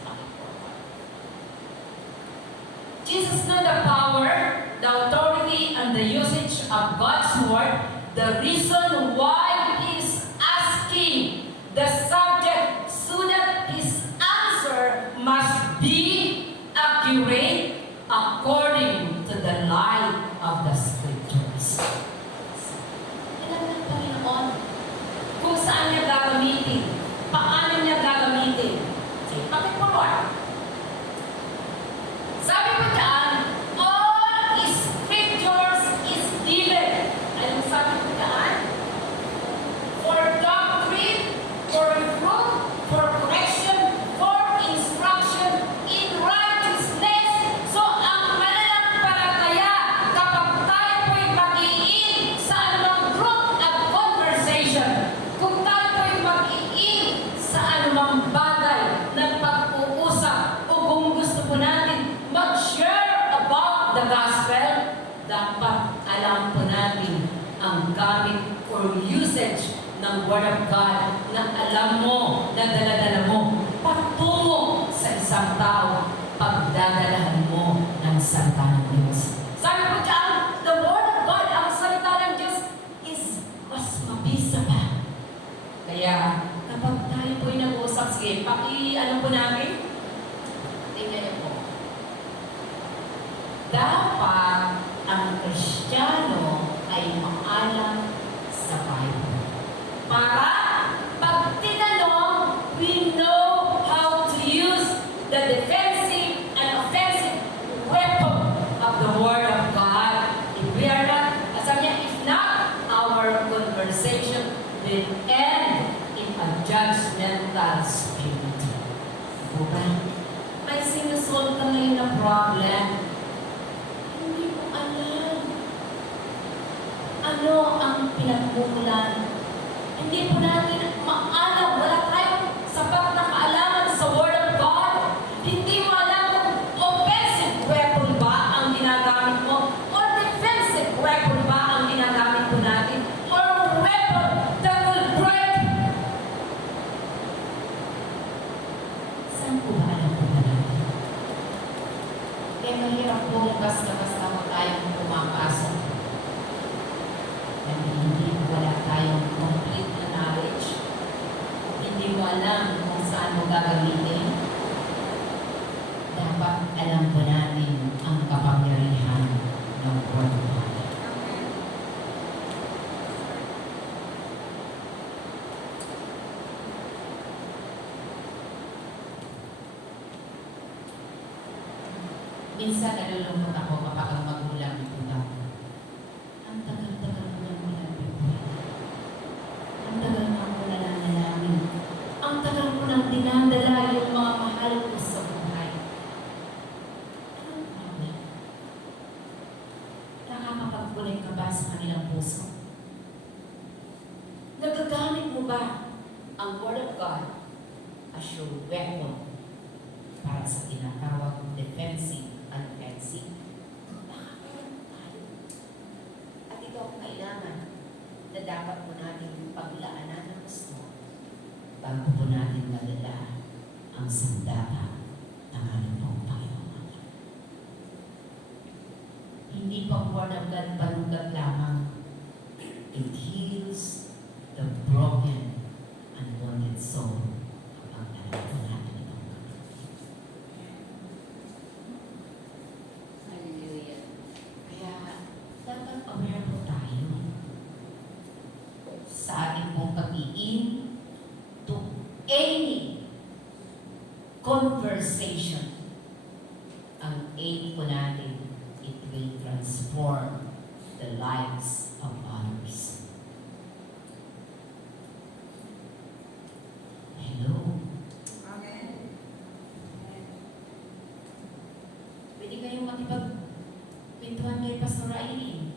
Jesus knew the power, the authority, and the usage of God's word, the reason why he is asking the subject so that his answer must be accurate according to the light of the scriptures. Alam ng Panginoon kung saan niya gagamitin, paano niya gagamitin. Sige, pakipulwar. Sabi ko dyan, all scriptures is given. Anong sabi ko dyan? For doctrine, for reproof, for correction, for instruction in righteousness. So, ang mananampalataya, kapag tayo po'y mag-iin sa anumang group at conversation, kung tayo po'y mag-iin sa anumang bagay na pag-uusap, o kung gusto po natin mag-share about the gospel, dapat alam po natin ang gamit or usage ng Word of God na alam mo, na daladala mo, patungo sa isang tao, pagdadalahan mo ng salita ng Diyos. Sabi ko dyan, the Word of God, ang salita ng Diyos is mas mabisa pa. Kaya, kapag tayo po'y nag-uusap, sige, ano po namin? Tingnan niyo po. Dapat ang Kristiyano ay maalam sa Bible. Para pag tinanong, we know how to use the defensive and offensive weapon of the Word of God. If we are not, sabi niya, if not, our conversation will end in a judgmental spirit. Diba? May sinusolve ka ngayon na problem. Hindi mo alam ano ang pinagmumulan. Hindi po natin maalam. Wala tayong sapat na kaalaman sa Word of God. Hindi mo alam kung offensive weapon ba ang ginagamit mo or defensive weapon ba ang ginagamit po natin or weapon that will break. Saan po ba alam po ba natin? Kaya mahirap pong basta-basta mo tayong pumapasok. And hindi wala tayong complete na knowledge alam kung saan mo gagamitin, dapat alam po natin ang kapangyarihan ng Word of God. Minsan nalulungkot ako kapag ang magulang ito daw. Ang tagal-tagal mo nang pinagbibigay. Ang tagal mo ako nananalangin. Ang tagal mo nang dinadala yung mga mahal ko sa buhay. Anong problem? Nakakapagpunay ka ba sa kanilang puso? Nagagamit mo ba ang Word of God as your weapon para sa tinatawag defensive and offensive? Nakakaroon tayo. At ito ang kailangan na dapat po natin paglaanan ng gusto bago po natin madala ang sandata ng ating pong Panginoon. Hindi pa Word of God panugat lamang. It heals the broken and wounded soul kapag alam po natin itong Hallelujah. Kaya dapat aware po tayo sa ating pong pag-iin to any conversation. Ang aim po natin, it will transform the lives of others. Hello? Amen. Pwede kayong makipagpintuhan kay Pastor Aileen,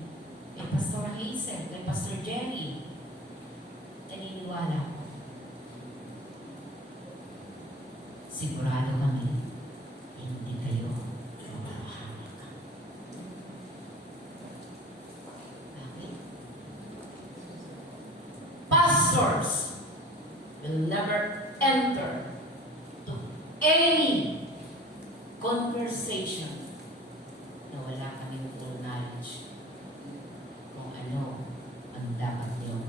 kay Pastor Hazel, kay Pastor Jerry. Naniniwala ko. Sigurado kami, hindi kayo mapapahamak. Bakit? Pastors will never enter to any conversation na wala kaming full knowledge kung ano ang dapat yung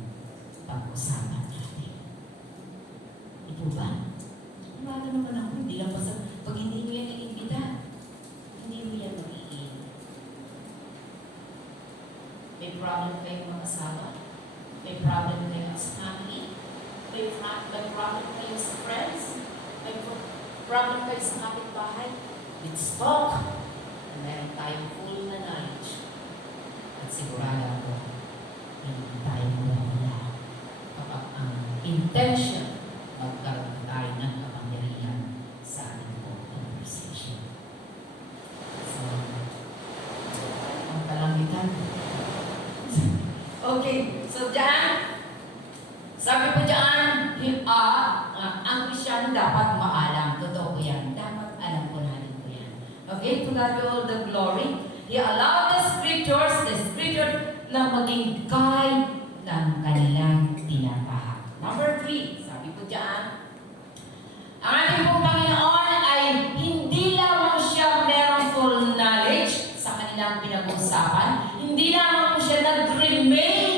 pag-usapan natin. Ito ba? Iwaga naman ako, hindi lang basta pag hindi mo yan naiimbita, hindi mo yan mag-iin. May problem kayong mga asawa? May problem kayo sa family? May problem kayo sa friends? May problem kayo sa kapitbahay? Let's talk! Na meron tayong full na knowledge. At sigurado ako, hindi tayo mawawala kapag ang intention magkaroon tayo ng kapangyarihan sa ating conversation. So, ang kalangitan. Okay, so dyan, sabi po dyan, ang Kristyano dapat maalam. Totoo po yan. Dapat alam po natin po yan. Okay, to God be all the glory. He allowed the scripture na maging guide ng kanilang tinatahak. Number 3, sabi po dyan, ang ating pong Panginoon ay hindi lamang siya merong full knowledge sa kanilang pinag-uusapan, hindi lamang po siya nag-remain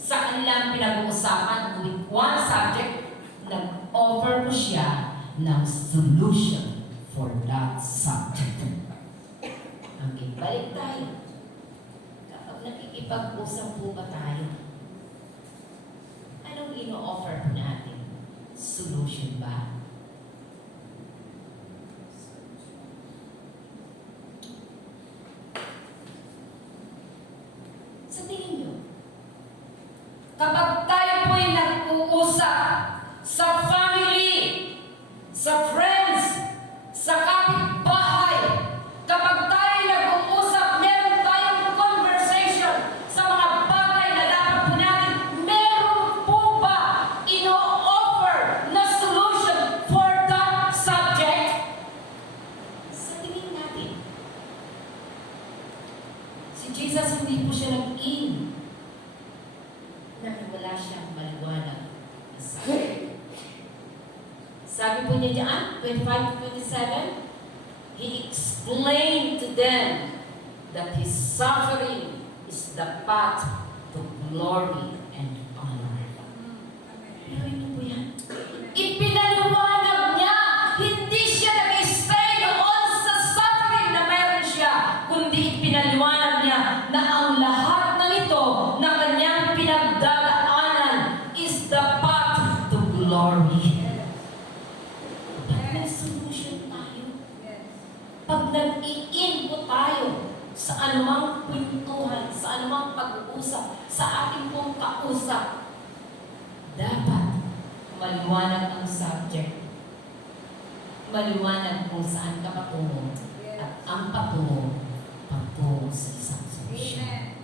sa kanilang pinag-uusapan with one subject, nag-offer po siya ng solution for that subject. Okay, balik tayo. Kapag nakikipag-usap po ba tayo, anong ino-offer po natin? Solution ba? Sa tingin nyo, kapag tayo po'y nag-uusap sa family, sa friends, sa kapitbahay, kapag tayo nag-uusap, meron tayong conversation sa mga bagay na dapat po natin, meron po ba ino-offer na solution for that subject? Sa tingin natin, si Jesus hindi po siya nag-in na wala siyang maliwanag na subject. Sabi po niya diyan, 25-27, He explained to them that His suffering is the path to glory and honor. Pero ito po yan. Ipinaliwanag sa ating pong kausap, dapat maliwanag ang subject. Maliwanag kung saan ka patungo at ang patungo sa isang solusyon.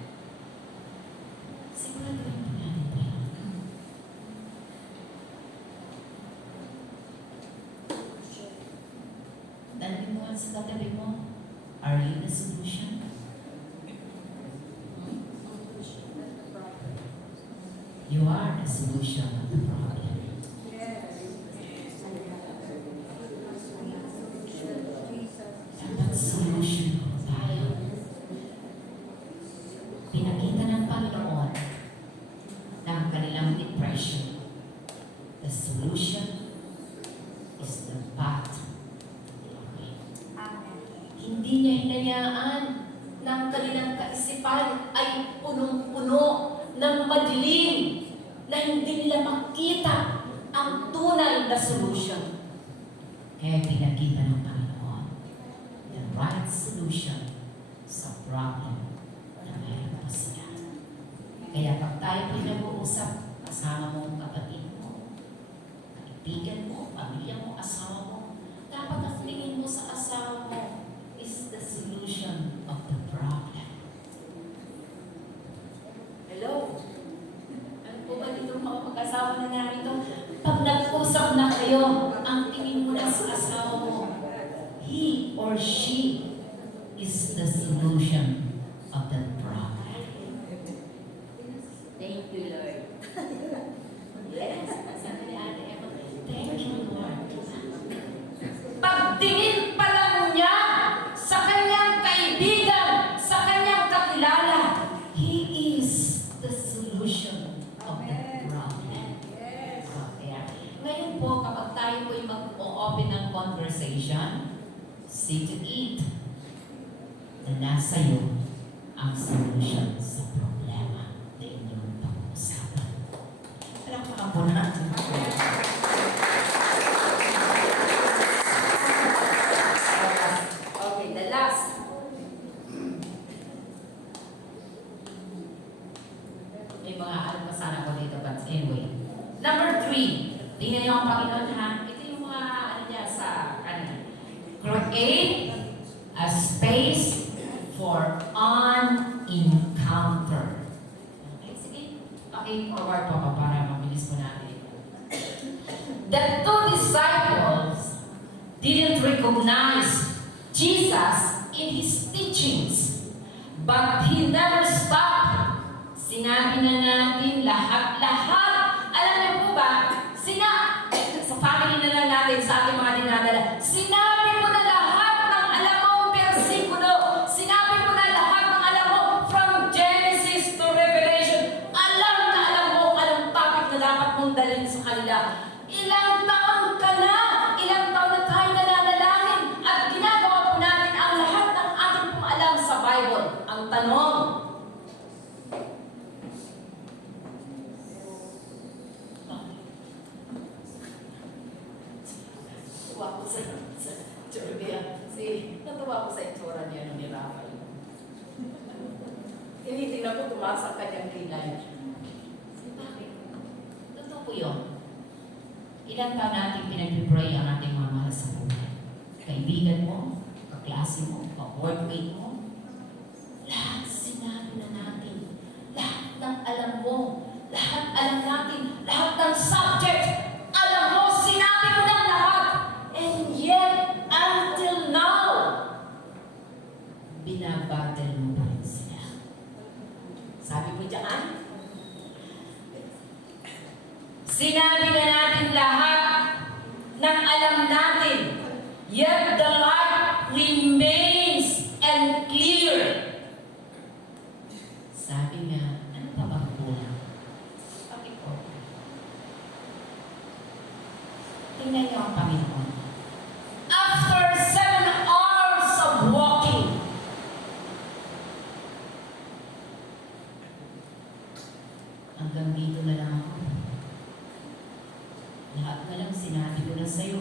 Siguraduhin po natin po yan. Tanungin mo sa katabi mo, are you the solution? You are the solution of the problem. Dapat solution po tayo. Pinakita ng Panginoon ng kanilang depression. The solution is the path. Hindi niya hinayaan ng kanilang kaisipan ay punong-puno ng madilim na hindi nila makita ang tunay na solution. Kaya pinakita ng Panginoon the right solution sa problem na meron po sila. Kaya pag tayo po nag-uusap, kasama mo ang kapatid mo, kaibigan mo, pamilya mo, asawa mo, dapat ang tingin mo sa asawa mo is the solution of the problem. Hello? Ano po ba dito mga mag-asawa na narito? Pag nag-usap na kayo, ang tingin mo na sa asawa mo, he or she is the solution of the problem. Thank you, Lord. Yes, sabi ni Ate Emma, thank you, Lord. Pagtingin pa lang niya sa kanyang kaibigan, sa kanyang kakilala, he is the solution of the problem. Kaya, ngayon po, kapag tayo po'y mag-open ng conversation, see to it na nasa iyo ang solution sa problema na inyong pag-uusapan. Palakpakan po natin. Okay, the last. May mga ano pa sana ko dito, but anyway. Number 3. Tingnan niyo ang Panginoon, ha? Ito yung mga ano niya sa kanina. Create a space for an-encounter. Okay, sige. Okay, forward po ako para mabilis po natin. The two disciples didn't recognize Jesus in his teachings, but he never stopped. Sinabi na natin lahat-lahat. Alam niyo po ba, sa family na lang natin, sa ating mga dinadala, sinabi mo na lahat ng alam mong versikulo. Sinabi mo na lahat ng alam mo from Genesis to Revelation. Alam na alam mo anong topic na dapat mong dalhin sa kanila. Ilang taon ka na, ilang taon na tayo nananalangin at ginagawa po natin ang lahat ng ating pong alam sa Bible. Ang tanong, natuwa ko sa Jordia. Natuwa ko sa itsura niya nung nirapan. Tinitingnan ko tumaas ang kanyang kilay. Bakit? Totoo po yun. Ilan pa natin pinag-pray ang ating mga mahal sa buhay? Kaibigan mo, kaklase mo, ka-workmate mo. Lahat sinabi na natin. Lahat ng alam mo. Lahat alam natin. Lahat ng subject. Alam mo, sinabi mo ng lahat. And yet, until now, binabattle mo pa rin sila. Sabi mo dyan, sinabi na natin lahat ng alam natin, yet the light remains and clear. Sabi nga, ano pa bang kulang? Bakit po? Tingnan niyo ang Panginoon. After 7 hours of walking, hanggang dito na lang ako. Lahat na lang sinabi ko na sa'yo.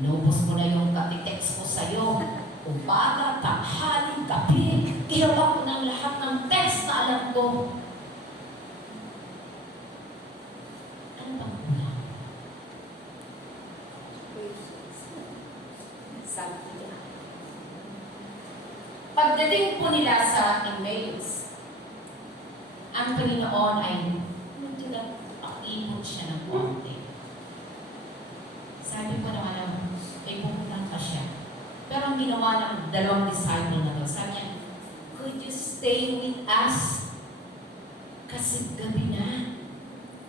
Inubos ko na yung katitext ko sa'yo. Umaga, tanghali, gabi. Ginawa ko ng lahat ng text na alam ko. Sabi ko niya. Pagdating po nila sa emails, ang Panginoon ay nagtulak-ipon siya ng konti. Sabi ko naman, may pupunang pa siya. Pero ang ginawa ng dalawang disciple na to, sabi niya, could you stay with us? Kasi gabi na.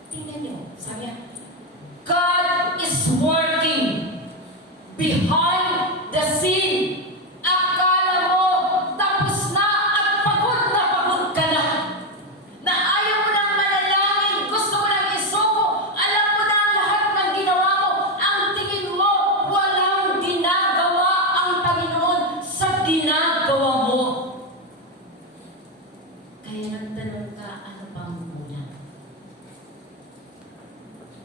Tingnan niyo, sabi niya, God is working behind the scene. Akala mo, tapos na at pagod ka na. Na ayaw mo nang manalangin, gusto mo nang isuko, alam mo na ang lahat ng ginawa mo. Ang tingin mo, walang ginagawa ang Panginoon sa ginagawa mo. Kaya nagtanong ka, ano bang kulang?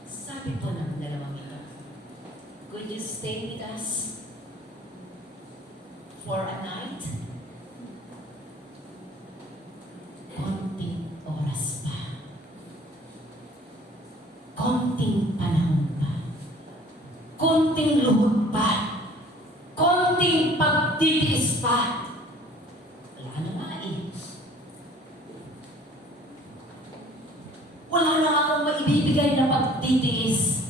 Sabi po ng dalawang ito, could you stay with us for a night? Konting oras pa. Konting panahon pa. Konting luhod pa. Konting pagtitiis pa. Wala na nga eh. Wala na akong maibibigay na pagtitiis.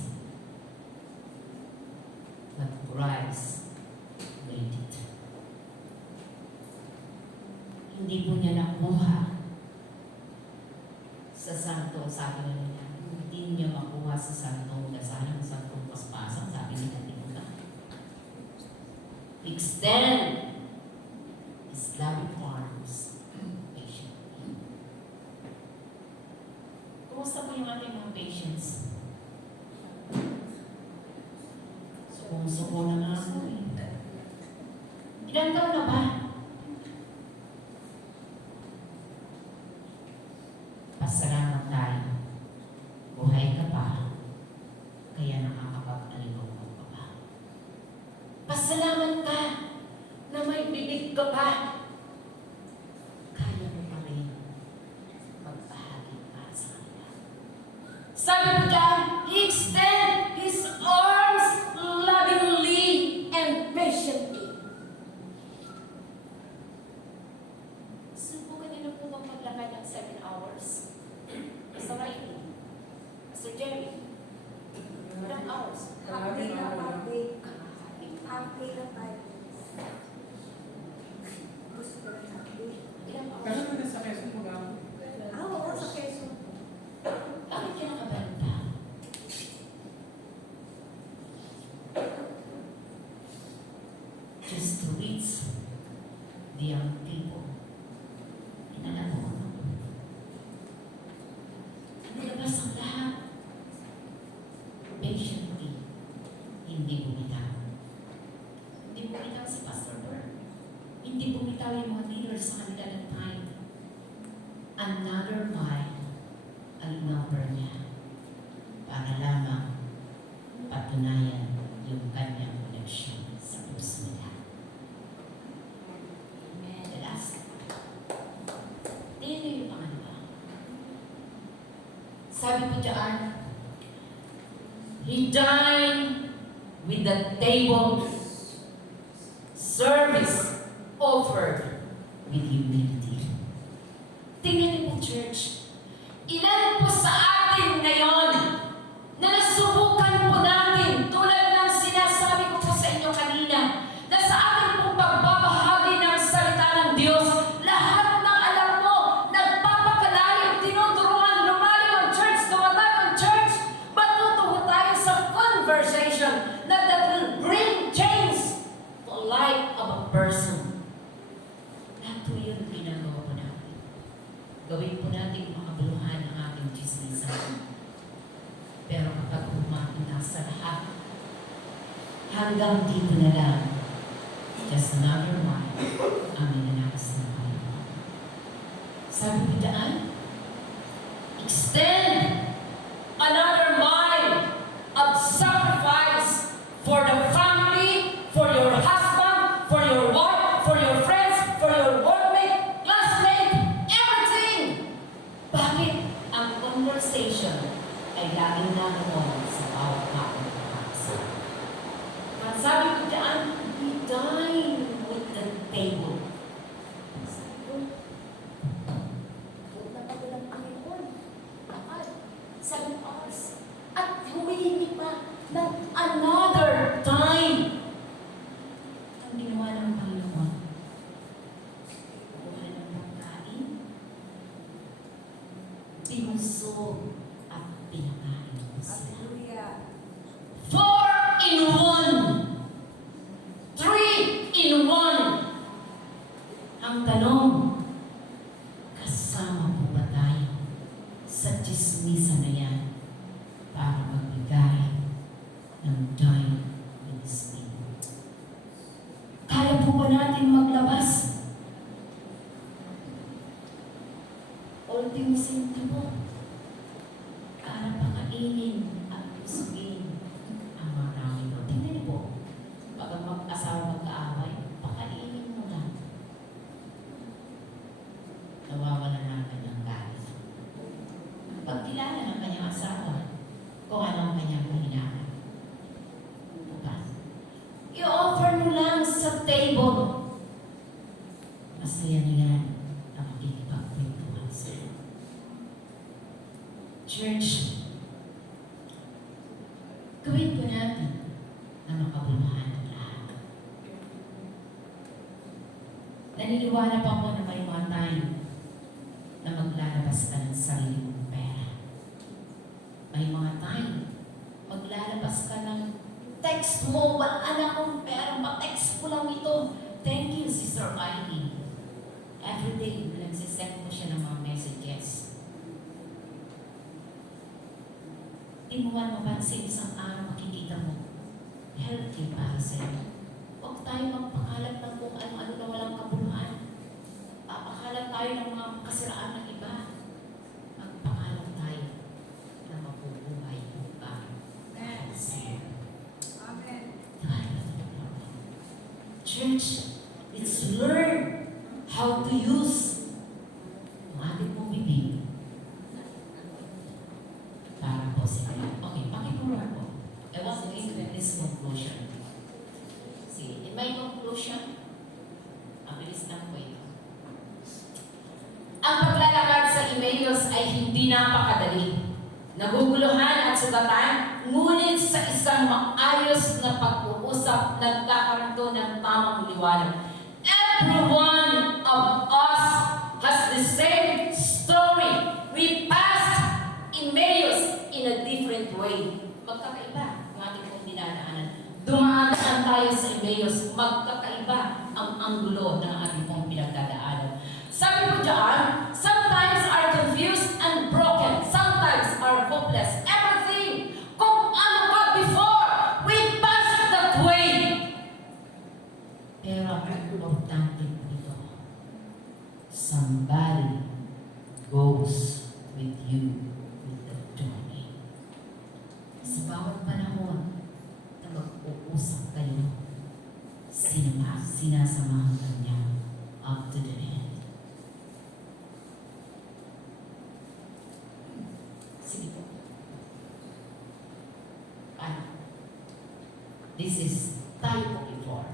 But Christ made it. Hindi po niya nakuha sa santo, sabi na niya. Hindi niya makuha sa santong dasalan, sa santong paspasan, sabi niya na extend His loving arms patiently. Kumusta po yung ating mga patients? Suko na nga ako eh. Ilan taon na ba? Pasalamat tayo. Buhay ka pa. Kaya nakakapag-aligaw ka pa. Pasalamat ka na may bibig ka pa. Kaya mo pa rin magbahagi para sa kanila. Sabi mo dyan, He extend His arms lovingly and patiently. Subukan niyo na po bang maglakad ng 7 hours? Basta Riley. Basta Jerry. Ilang hours? Half-day na 5 days. Kalahati. Half-day na 5 days. Gusto ko rin half-day. Ilang hours? Pero na sa Quezon mo gamo. Oo, sa Quezon. Bakit ka nakabanta? Just to reach the young people. Inalam mo ano? Nilabas ang lahat. Patiently. Hindi bumitaw. Hindi bumitaw si Pastor Burr. Hindi bumitaw yung mga leaders sa kanila ng time. Another mile ang number niya para lamang patunayan yung kanyang koneksyon sa puso nila. Amen. The last. Dito yung pangalawa. Sabi ko dyan, He dined with the table service offered with humility. Tingnan niyo po, church. Ilan po sa atin ngayon na nasubukan po natin tulad ng sinasabi ko po sa inyo kanina na sa ating pong pagbabahagi ng salita ng Diyos, lahat ng alam mo, nagpapakalalim, tinuturuan, lumalim ang church, tumatag ang church, matutuwa tayo sa conversation that will bring change to the life of a person. Lahat po yun ginagawa po natin. Gawin po natin makabuluhan ang ating chismisan. Pero kapag umakin na sa lahat, hanggang dito na lang, just another one ang ninanais ng Panginoon. Sabi ko dyan, extend another mile of sacrifice for the family, for your husband, for your wife, for your friends, for your workmate, classmate, everything. Bakit ang conversation ay laging naroon sa bawat kapwa? Sabi ko dyan, We dine with the table. Sabi ko, "Huwag na pagod ang Panginoon. Lakad, 7 hours." At humihingi pa ng Another time. Ang ginawa ng Panginoon, kuha ng pagkain, pinusog at pinakain ko sila. Hallelujah. 4 in 1. 3 in 1. Ang tanong, kasama po ba tayo sa chismisa na yan para magbigay ng dine ministry? Kaya po ba natin maglabas? Ultimo sintimo para pakainin at usugin ang mga tao ito. Tingnan niyo po, pag ang mag-asawa magkaaway, pakainin mo lang. Nawawala na ang kanyang galit. Pagkilala ng kanyang asawa, kung ano ang kanyang kahinaan. Bukas. I-offer mo lang sa table. Masaya na yan ang makikipagkwentuhan sa'yo. Church, gawin po natin na makabuluhan ang lahat. Naniniwala pa ako na may mga time na maglalabas ka ng sarili mong pera. May mga time, maglalabas ka ng text mo, wala na akong pera, pa-text ko lang ito. Thank you, Sister Eileen. Every day, nagsisend mo siya ng mga messages. Di mo man mapansin isang araw makikita mo, healthy para sa'yo. Huwag tayo magpakalat ng kung ano-ano na walang kabuluhan. Papakalat tayo ng mga kasiraan ng iba. Magpakalat tayo na mabubuhay pa. Amen. Church, let's learn how to use ang ating pong bibig para po sila. Okay, pakipura po. I want to give you this conclusion. See, in my conclusion, mabilis lang po ito. Ang paglalakad sa Emmaus ay hindi napakadali. Naguguluhan at sugatan, ngunit sa isang maayos na pag-uusap, nagkakaroon ng tamang liwanag. Every one of us has the same story. We passed Emmaus in a different way. Magkakaiba ang ating pong dinadaanan. Dumaan tayo sa Emmaus, magkakaiba ang anggulo ng ating pong pinagdadaanan. Sabi ko dyan, sometimes are confused and broken. Sometimes are hopeless. Everything. Kung ano ka before, we passed that way. Pero ang importante po ito, somebody goes with you with the journey. Sa bawat panahon na mag-uusap kayo, sinasamahan ka niya up to the end. Sige po. This is tayo po before.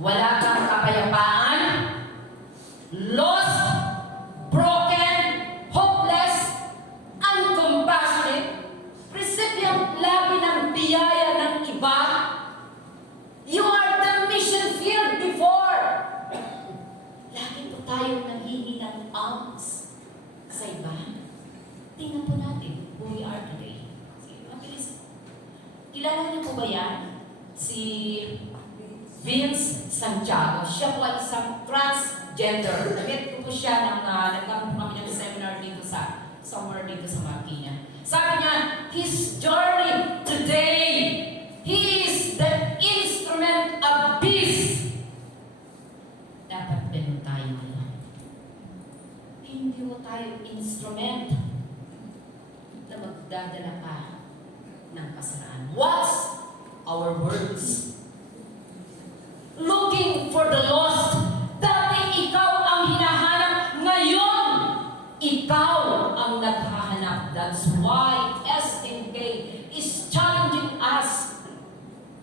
Wala kang kapayapaan, lost, broken, hopeless, uncompassionate, recipient labi ng biyaya ng iba. You are the mission field before. Lagi po tayong nanghingi ng alms sa iba. Tingnan po natin who we are today. Sige, mabilis. Kilala niyo po ba yan? Si Vince Santiago. Siya po ay isang transgender. Nag-get ko po siya nang nagkaroon po kami ng seminar dito somewhere dito sa Marikina. Sabi niya, his journey today, he is the instrument of peace. Dapat ganun tayo ngayon. Hindi mo tayo instrument na magdadala ka ng kasaraan. What's our words? Looking for the lost. Dati ikaw ang hinahanap. Ngayon, ikaw ang naghahanap. That's why SNK is challenging us.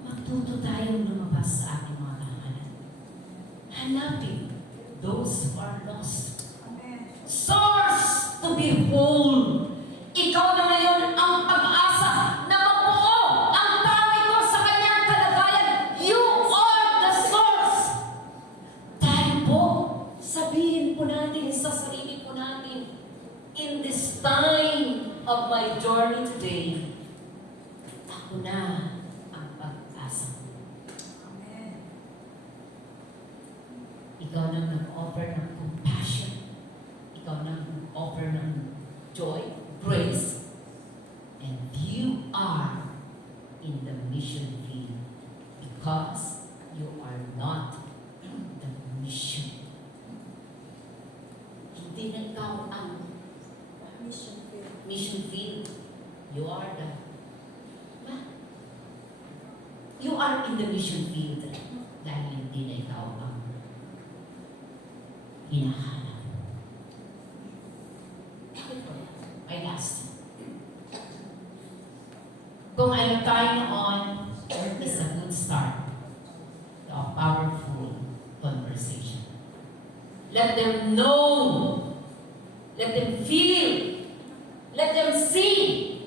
Magtuto tayo ng lumabas sa ating mga tahanan. Hanapin those who are lost. Amen. Source to be whole. Ikaw na ngayon ang pag-asa na mabuo ang tao ito sa kanyang kalagayan. You are the source. Dahil po, sabihin po natin sa sarili po natin, in this time of my journey today, ako na ang pag-asa. Amen. Ikaw na nag-offer ng compassion. Ikaw na nag-offer ng joy, grace, and you are in the mission field because you are not the mission. Hindi na ikaw ang Mission field. mission field. You are the you are in the mission field dahil hindi na ikaw ang hinahanap. My last. Kung ano tayo noon is a good start to a powerful conversation. Let them know, let them feel, let them see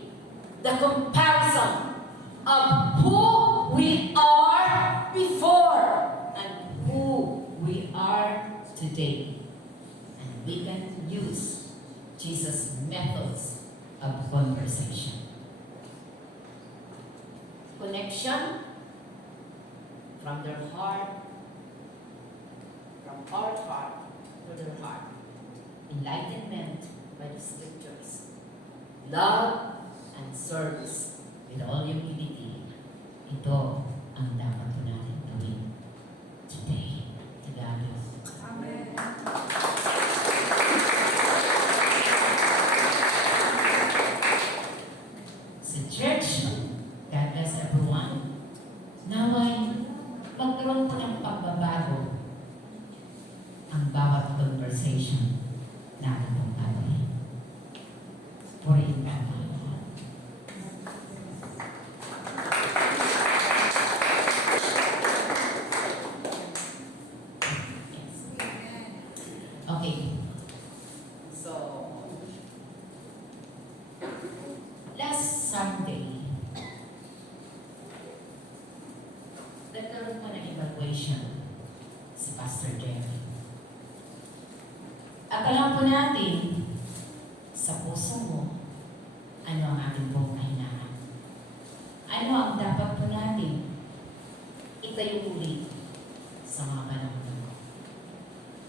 the comparison of who we are before and who we are today. And we can use Jesus' methods of conversation. Connection from their heart, from our heart to their heart. Enlightenment by the scriptures. Love and service with all humility. Ito ang dapat po natin gawin today. Tagalog. Amen. Sa church, God bless everyone. Naway, magkaroon po ng pagbabago ang bawat conversation natin pong gagawin. Purihin ka po. Okay. So, last Sunday, nagkaroon pa ng evaluation si Pastor Jerry. At alam po natin, sa puso mo, ano ang ating pong kahinaan. Ano ang dapat po natin itayo uli sa mga panahon na ito.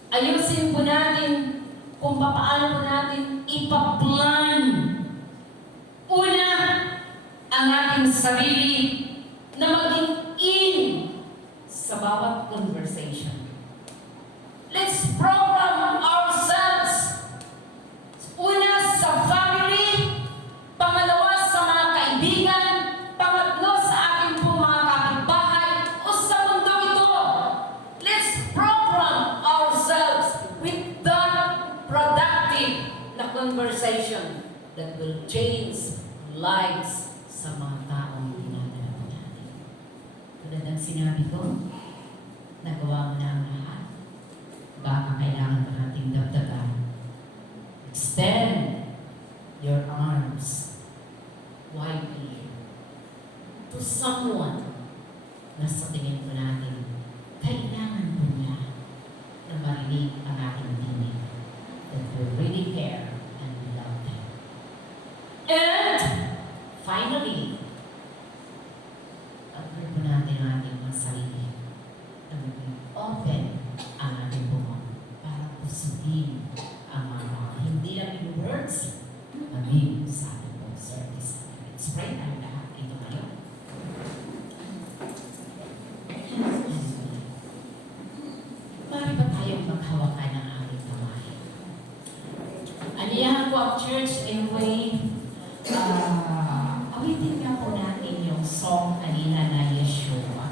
Ayusin po natin kung paano po natin ipaplan. Una, ang ating sarili na maging in sa bawat conversation. Let's program ourselves. Una, sa family. Pangalawa, sa mga kaibigan. Pangatlo, sa ating pong mga kapitbahay o sa mundo ito. Let's program ourselves with that productive na conversation that will change lives sa mga taong dinadala po natin. Tulad ng sinabi ko, nagawa mo na ang lahat. Baka kailangan pa nating dagdagan. Extend your arms widely to someone na sa tingin po natin, kailangan po niya na marinig ang ating tinig. That we really care and we love them. And finally, pag-pray po natin ang ating mga sarili na maging open ang ating buwan para pusuhin ang mga hindi lang yung words, maging sa ating pong service. Let's pray tayo lahat. Ito kayo. Mari ba tayong maghawakan ng ating kamay? Aniyahan ko ang church anyway. Awitin nga po natin yung song kanina na Yeshua.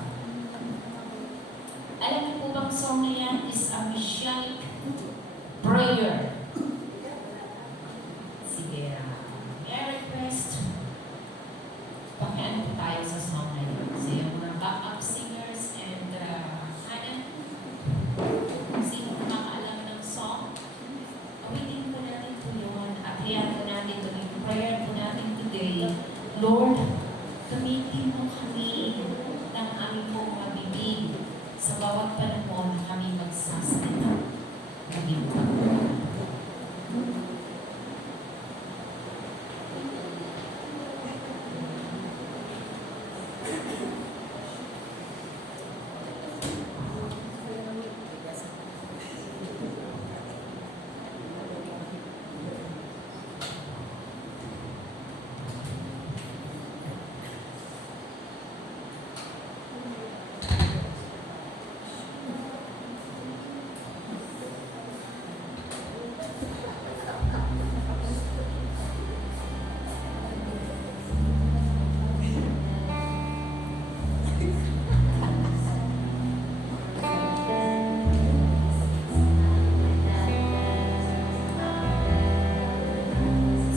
Alam niyo po bang song na yan is a messianic prayer. Sige, may request. Pakiano po tayo sa song na yun. So yung mga backup singers and prayer po natin today, Lord, gamitin mo kami ng aming pong mabibig sa bawat panahon na kami magsasalita. Amen.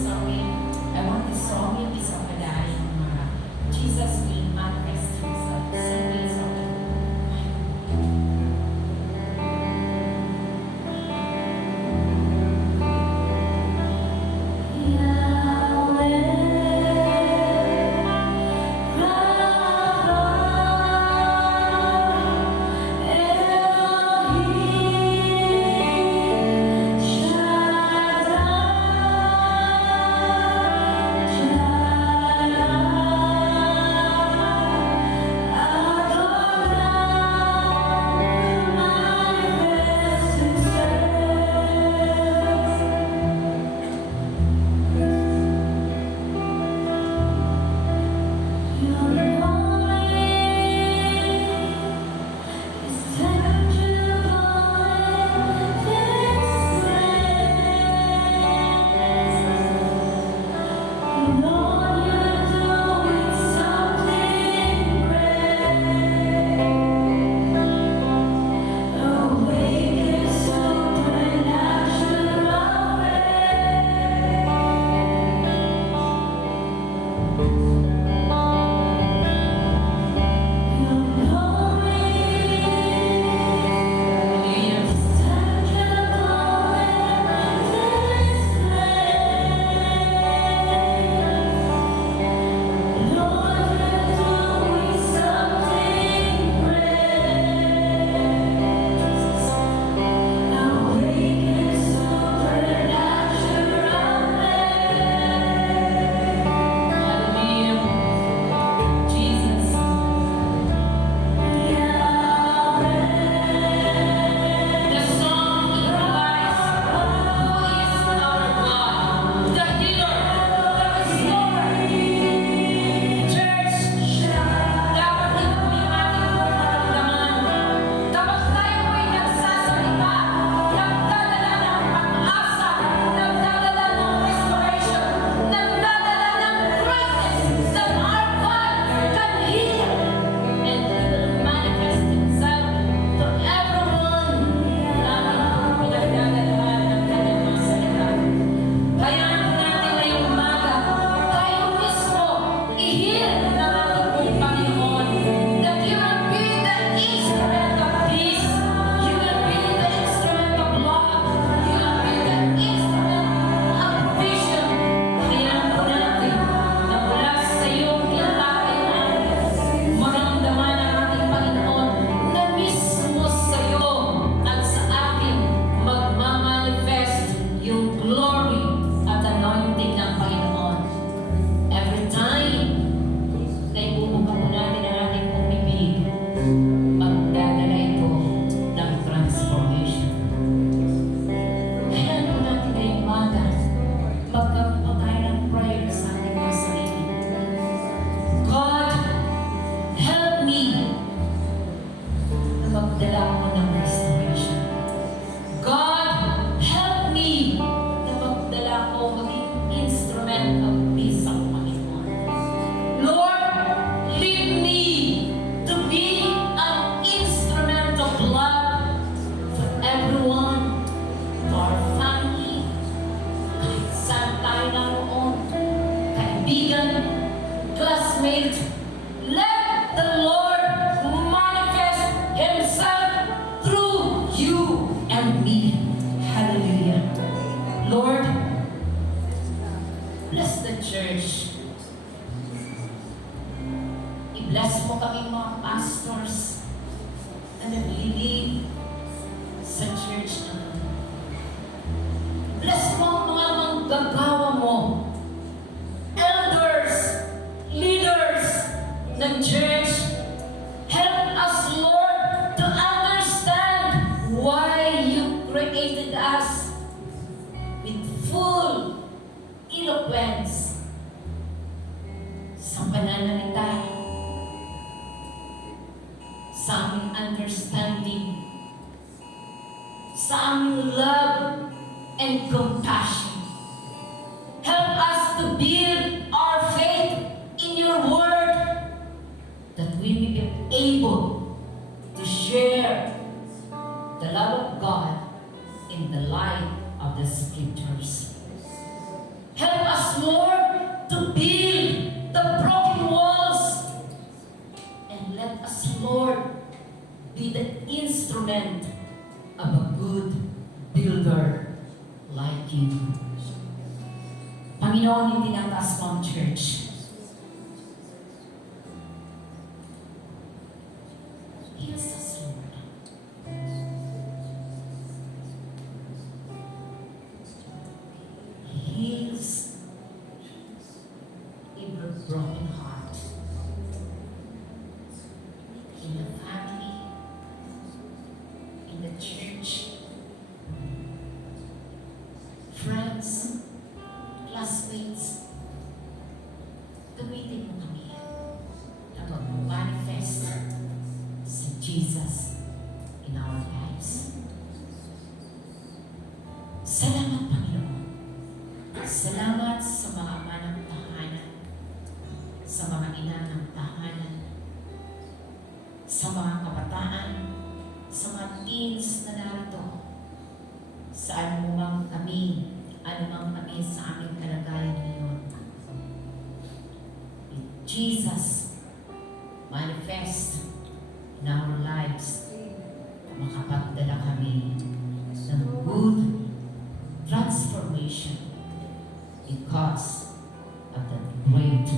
Sorry, I want the song yung isang kadahin mga Jesus will manifest himself. Sing this song. Bless the church. I-bless mo kami mga pastors na naglilid sa church namin. Bless mo ang mga manggagawa mo, elders, leaders ng church. Help us, Lord, to understand why you created us with full eloquence sa pananalita, sa aming understanding, sa aming love and compassion. Help us to build our faith in your word, that we may be able to share the love of God in the light of the scriptures. Help us, Lord, to build the broken walls, and let us, Lord, be the instrument of a good builder like you. Panginoon, yung tinataas mo ang church. Heals us, Lord. Heals every broken heart in the family, in the church, friends, classmates. Gamitin mo kami na mag-manifest si Jesus in our lives. Salamat, Panginoon. Salamat sa mga ama ng tahanan, sa mga ina ng tahanan, sa mga kabataan, sa mga teens na narito, sa anumang kami sa aming kalagayan ngayon. Jesus manifest in our lives, makapagdala kami ng good transformation because of the great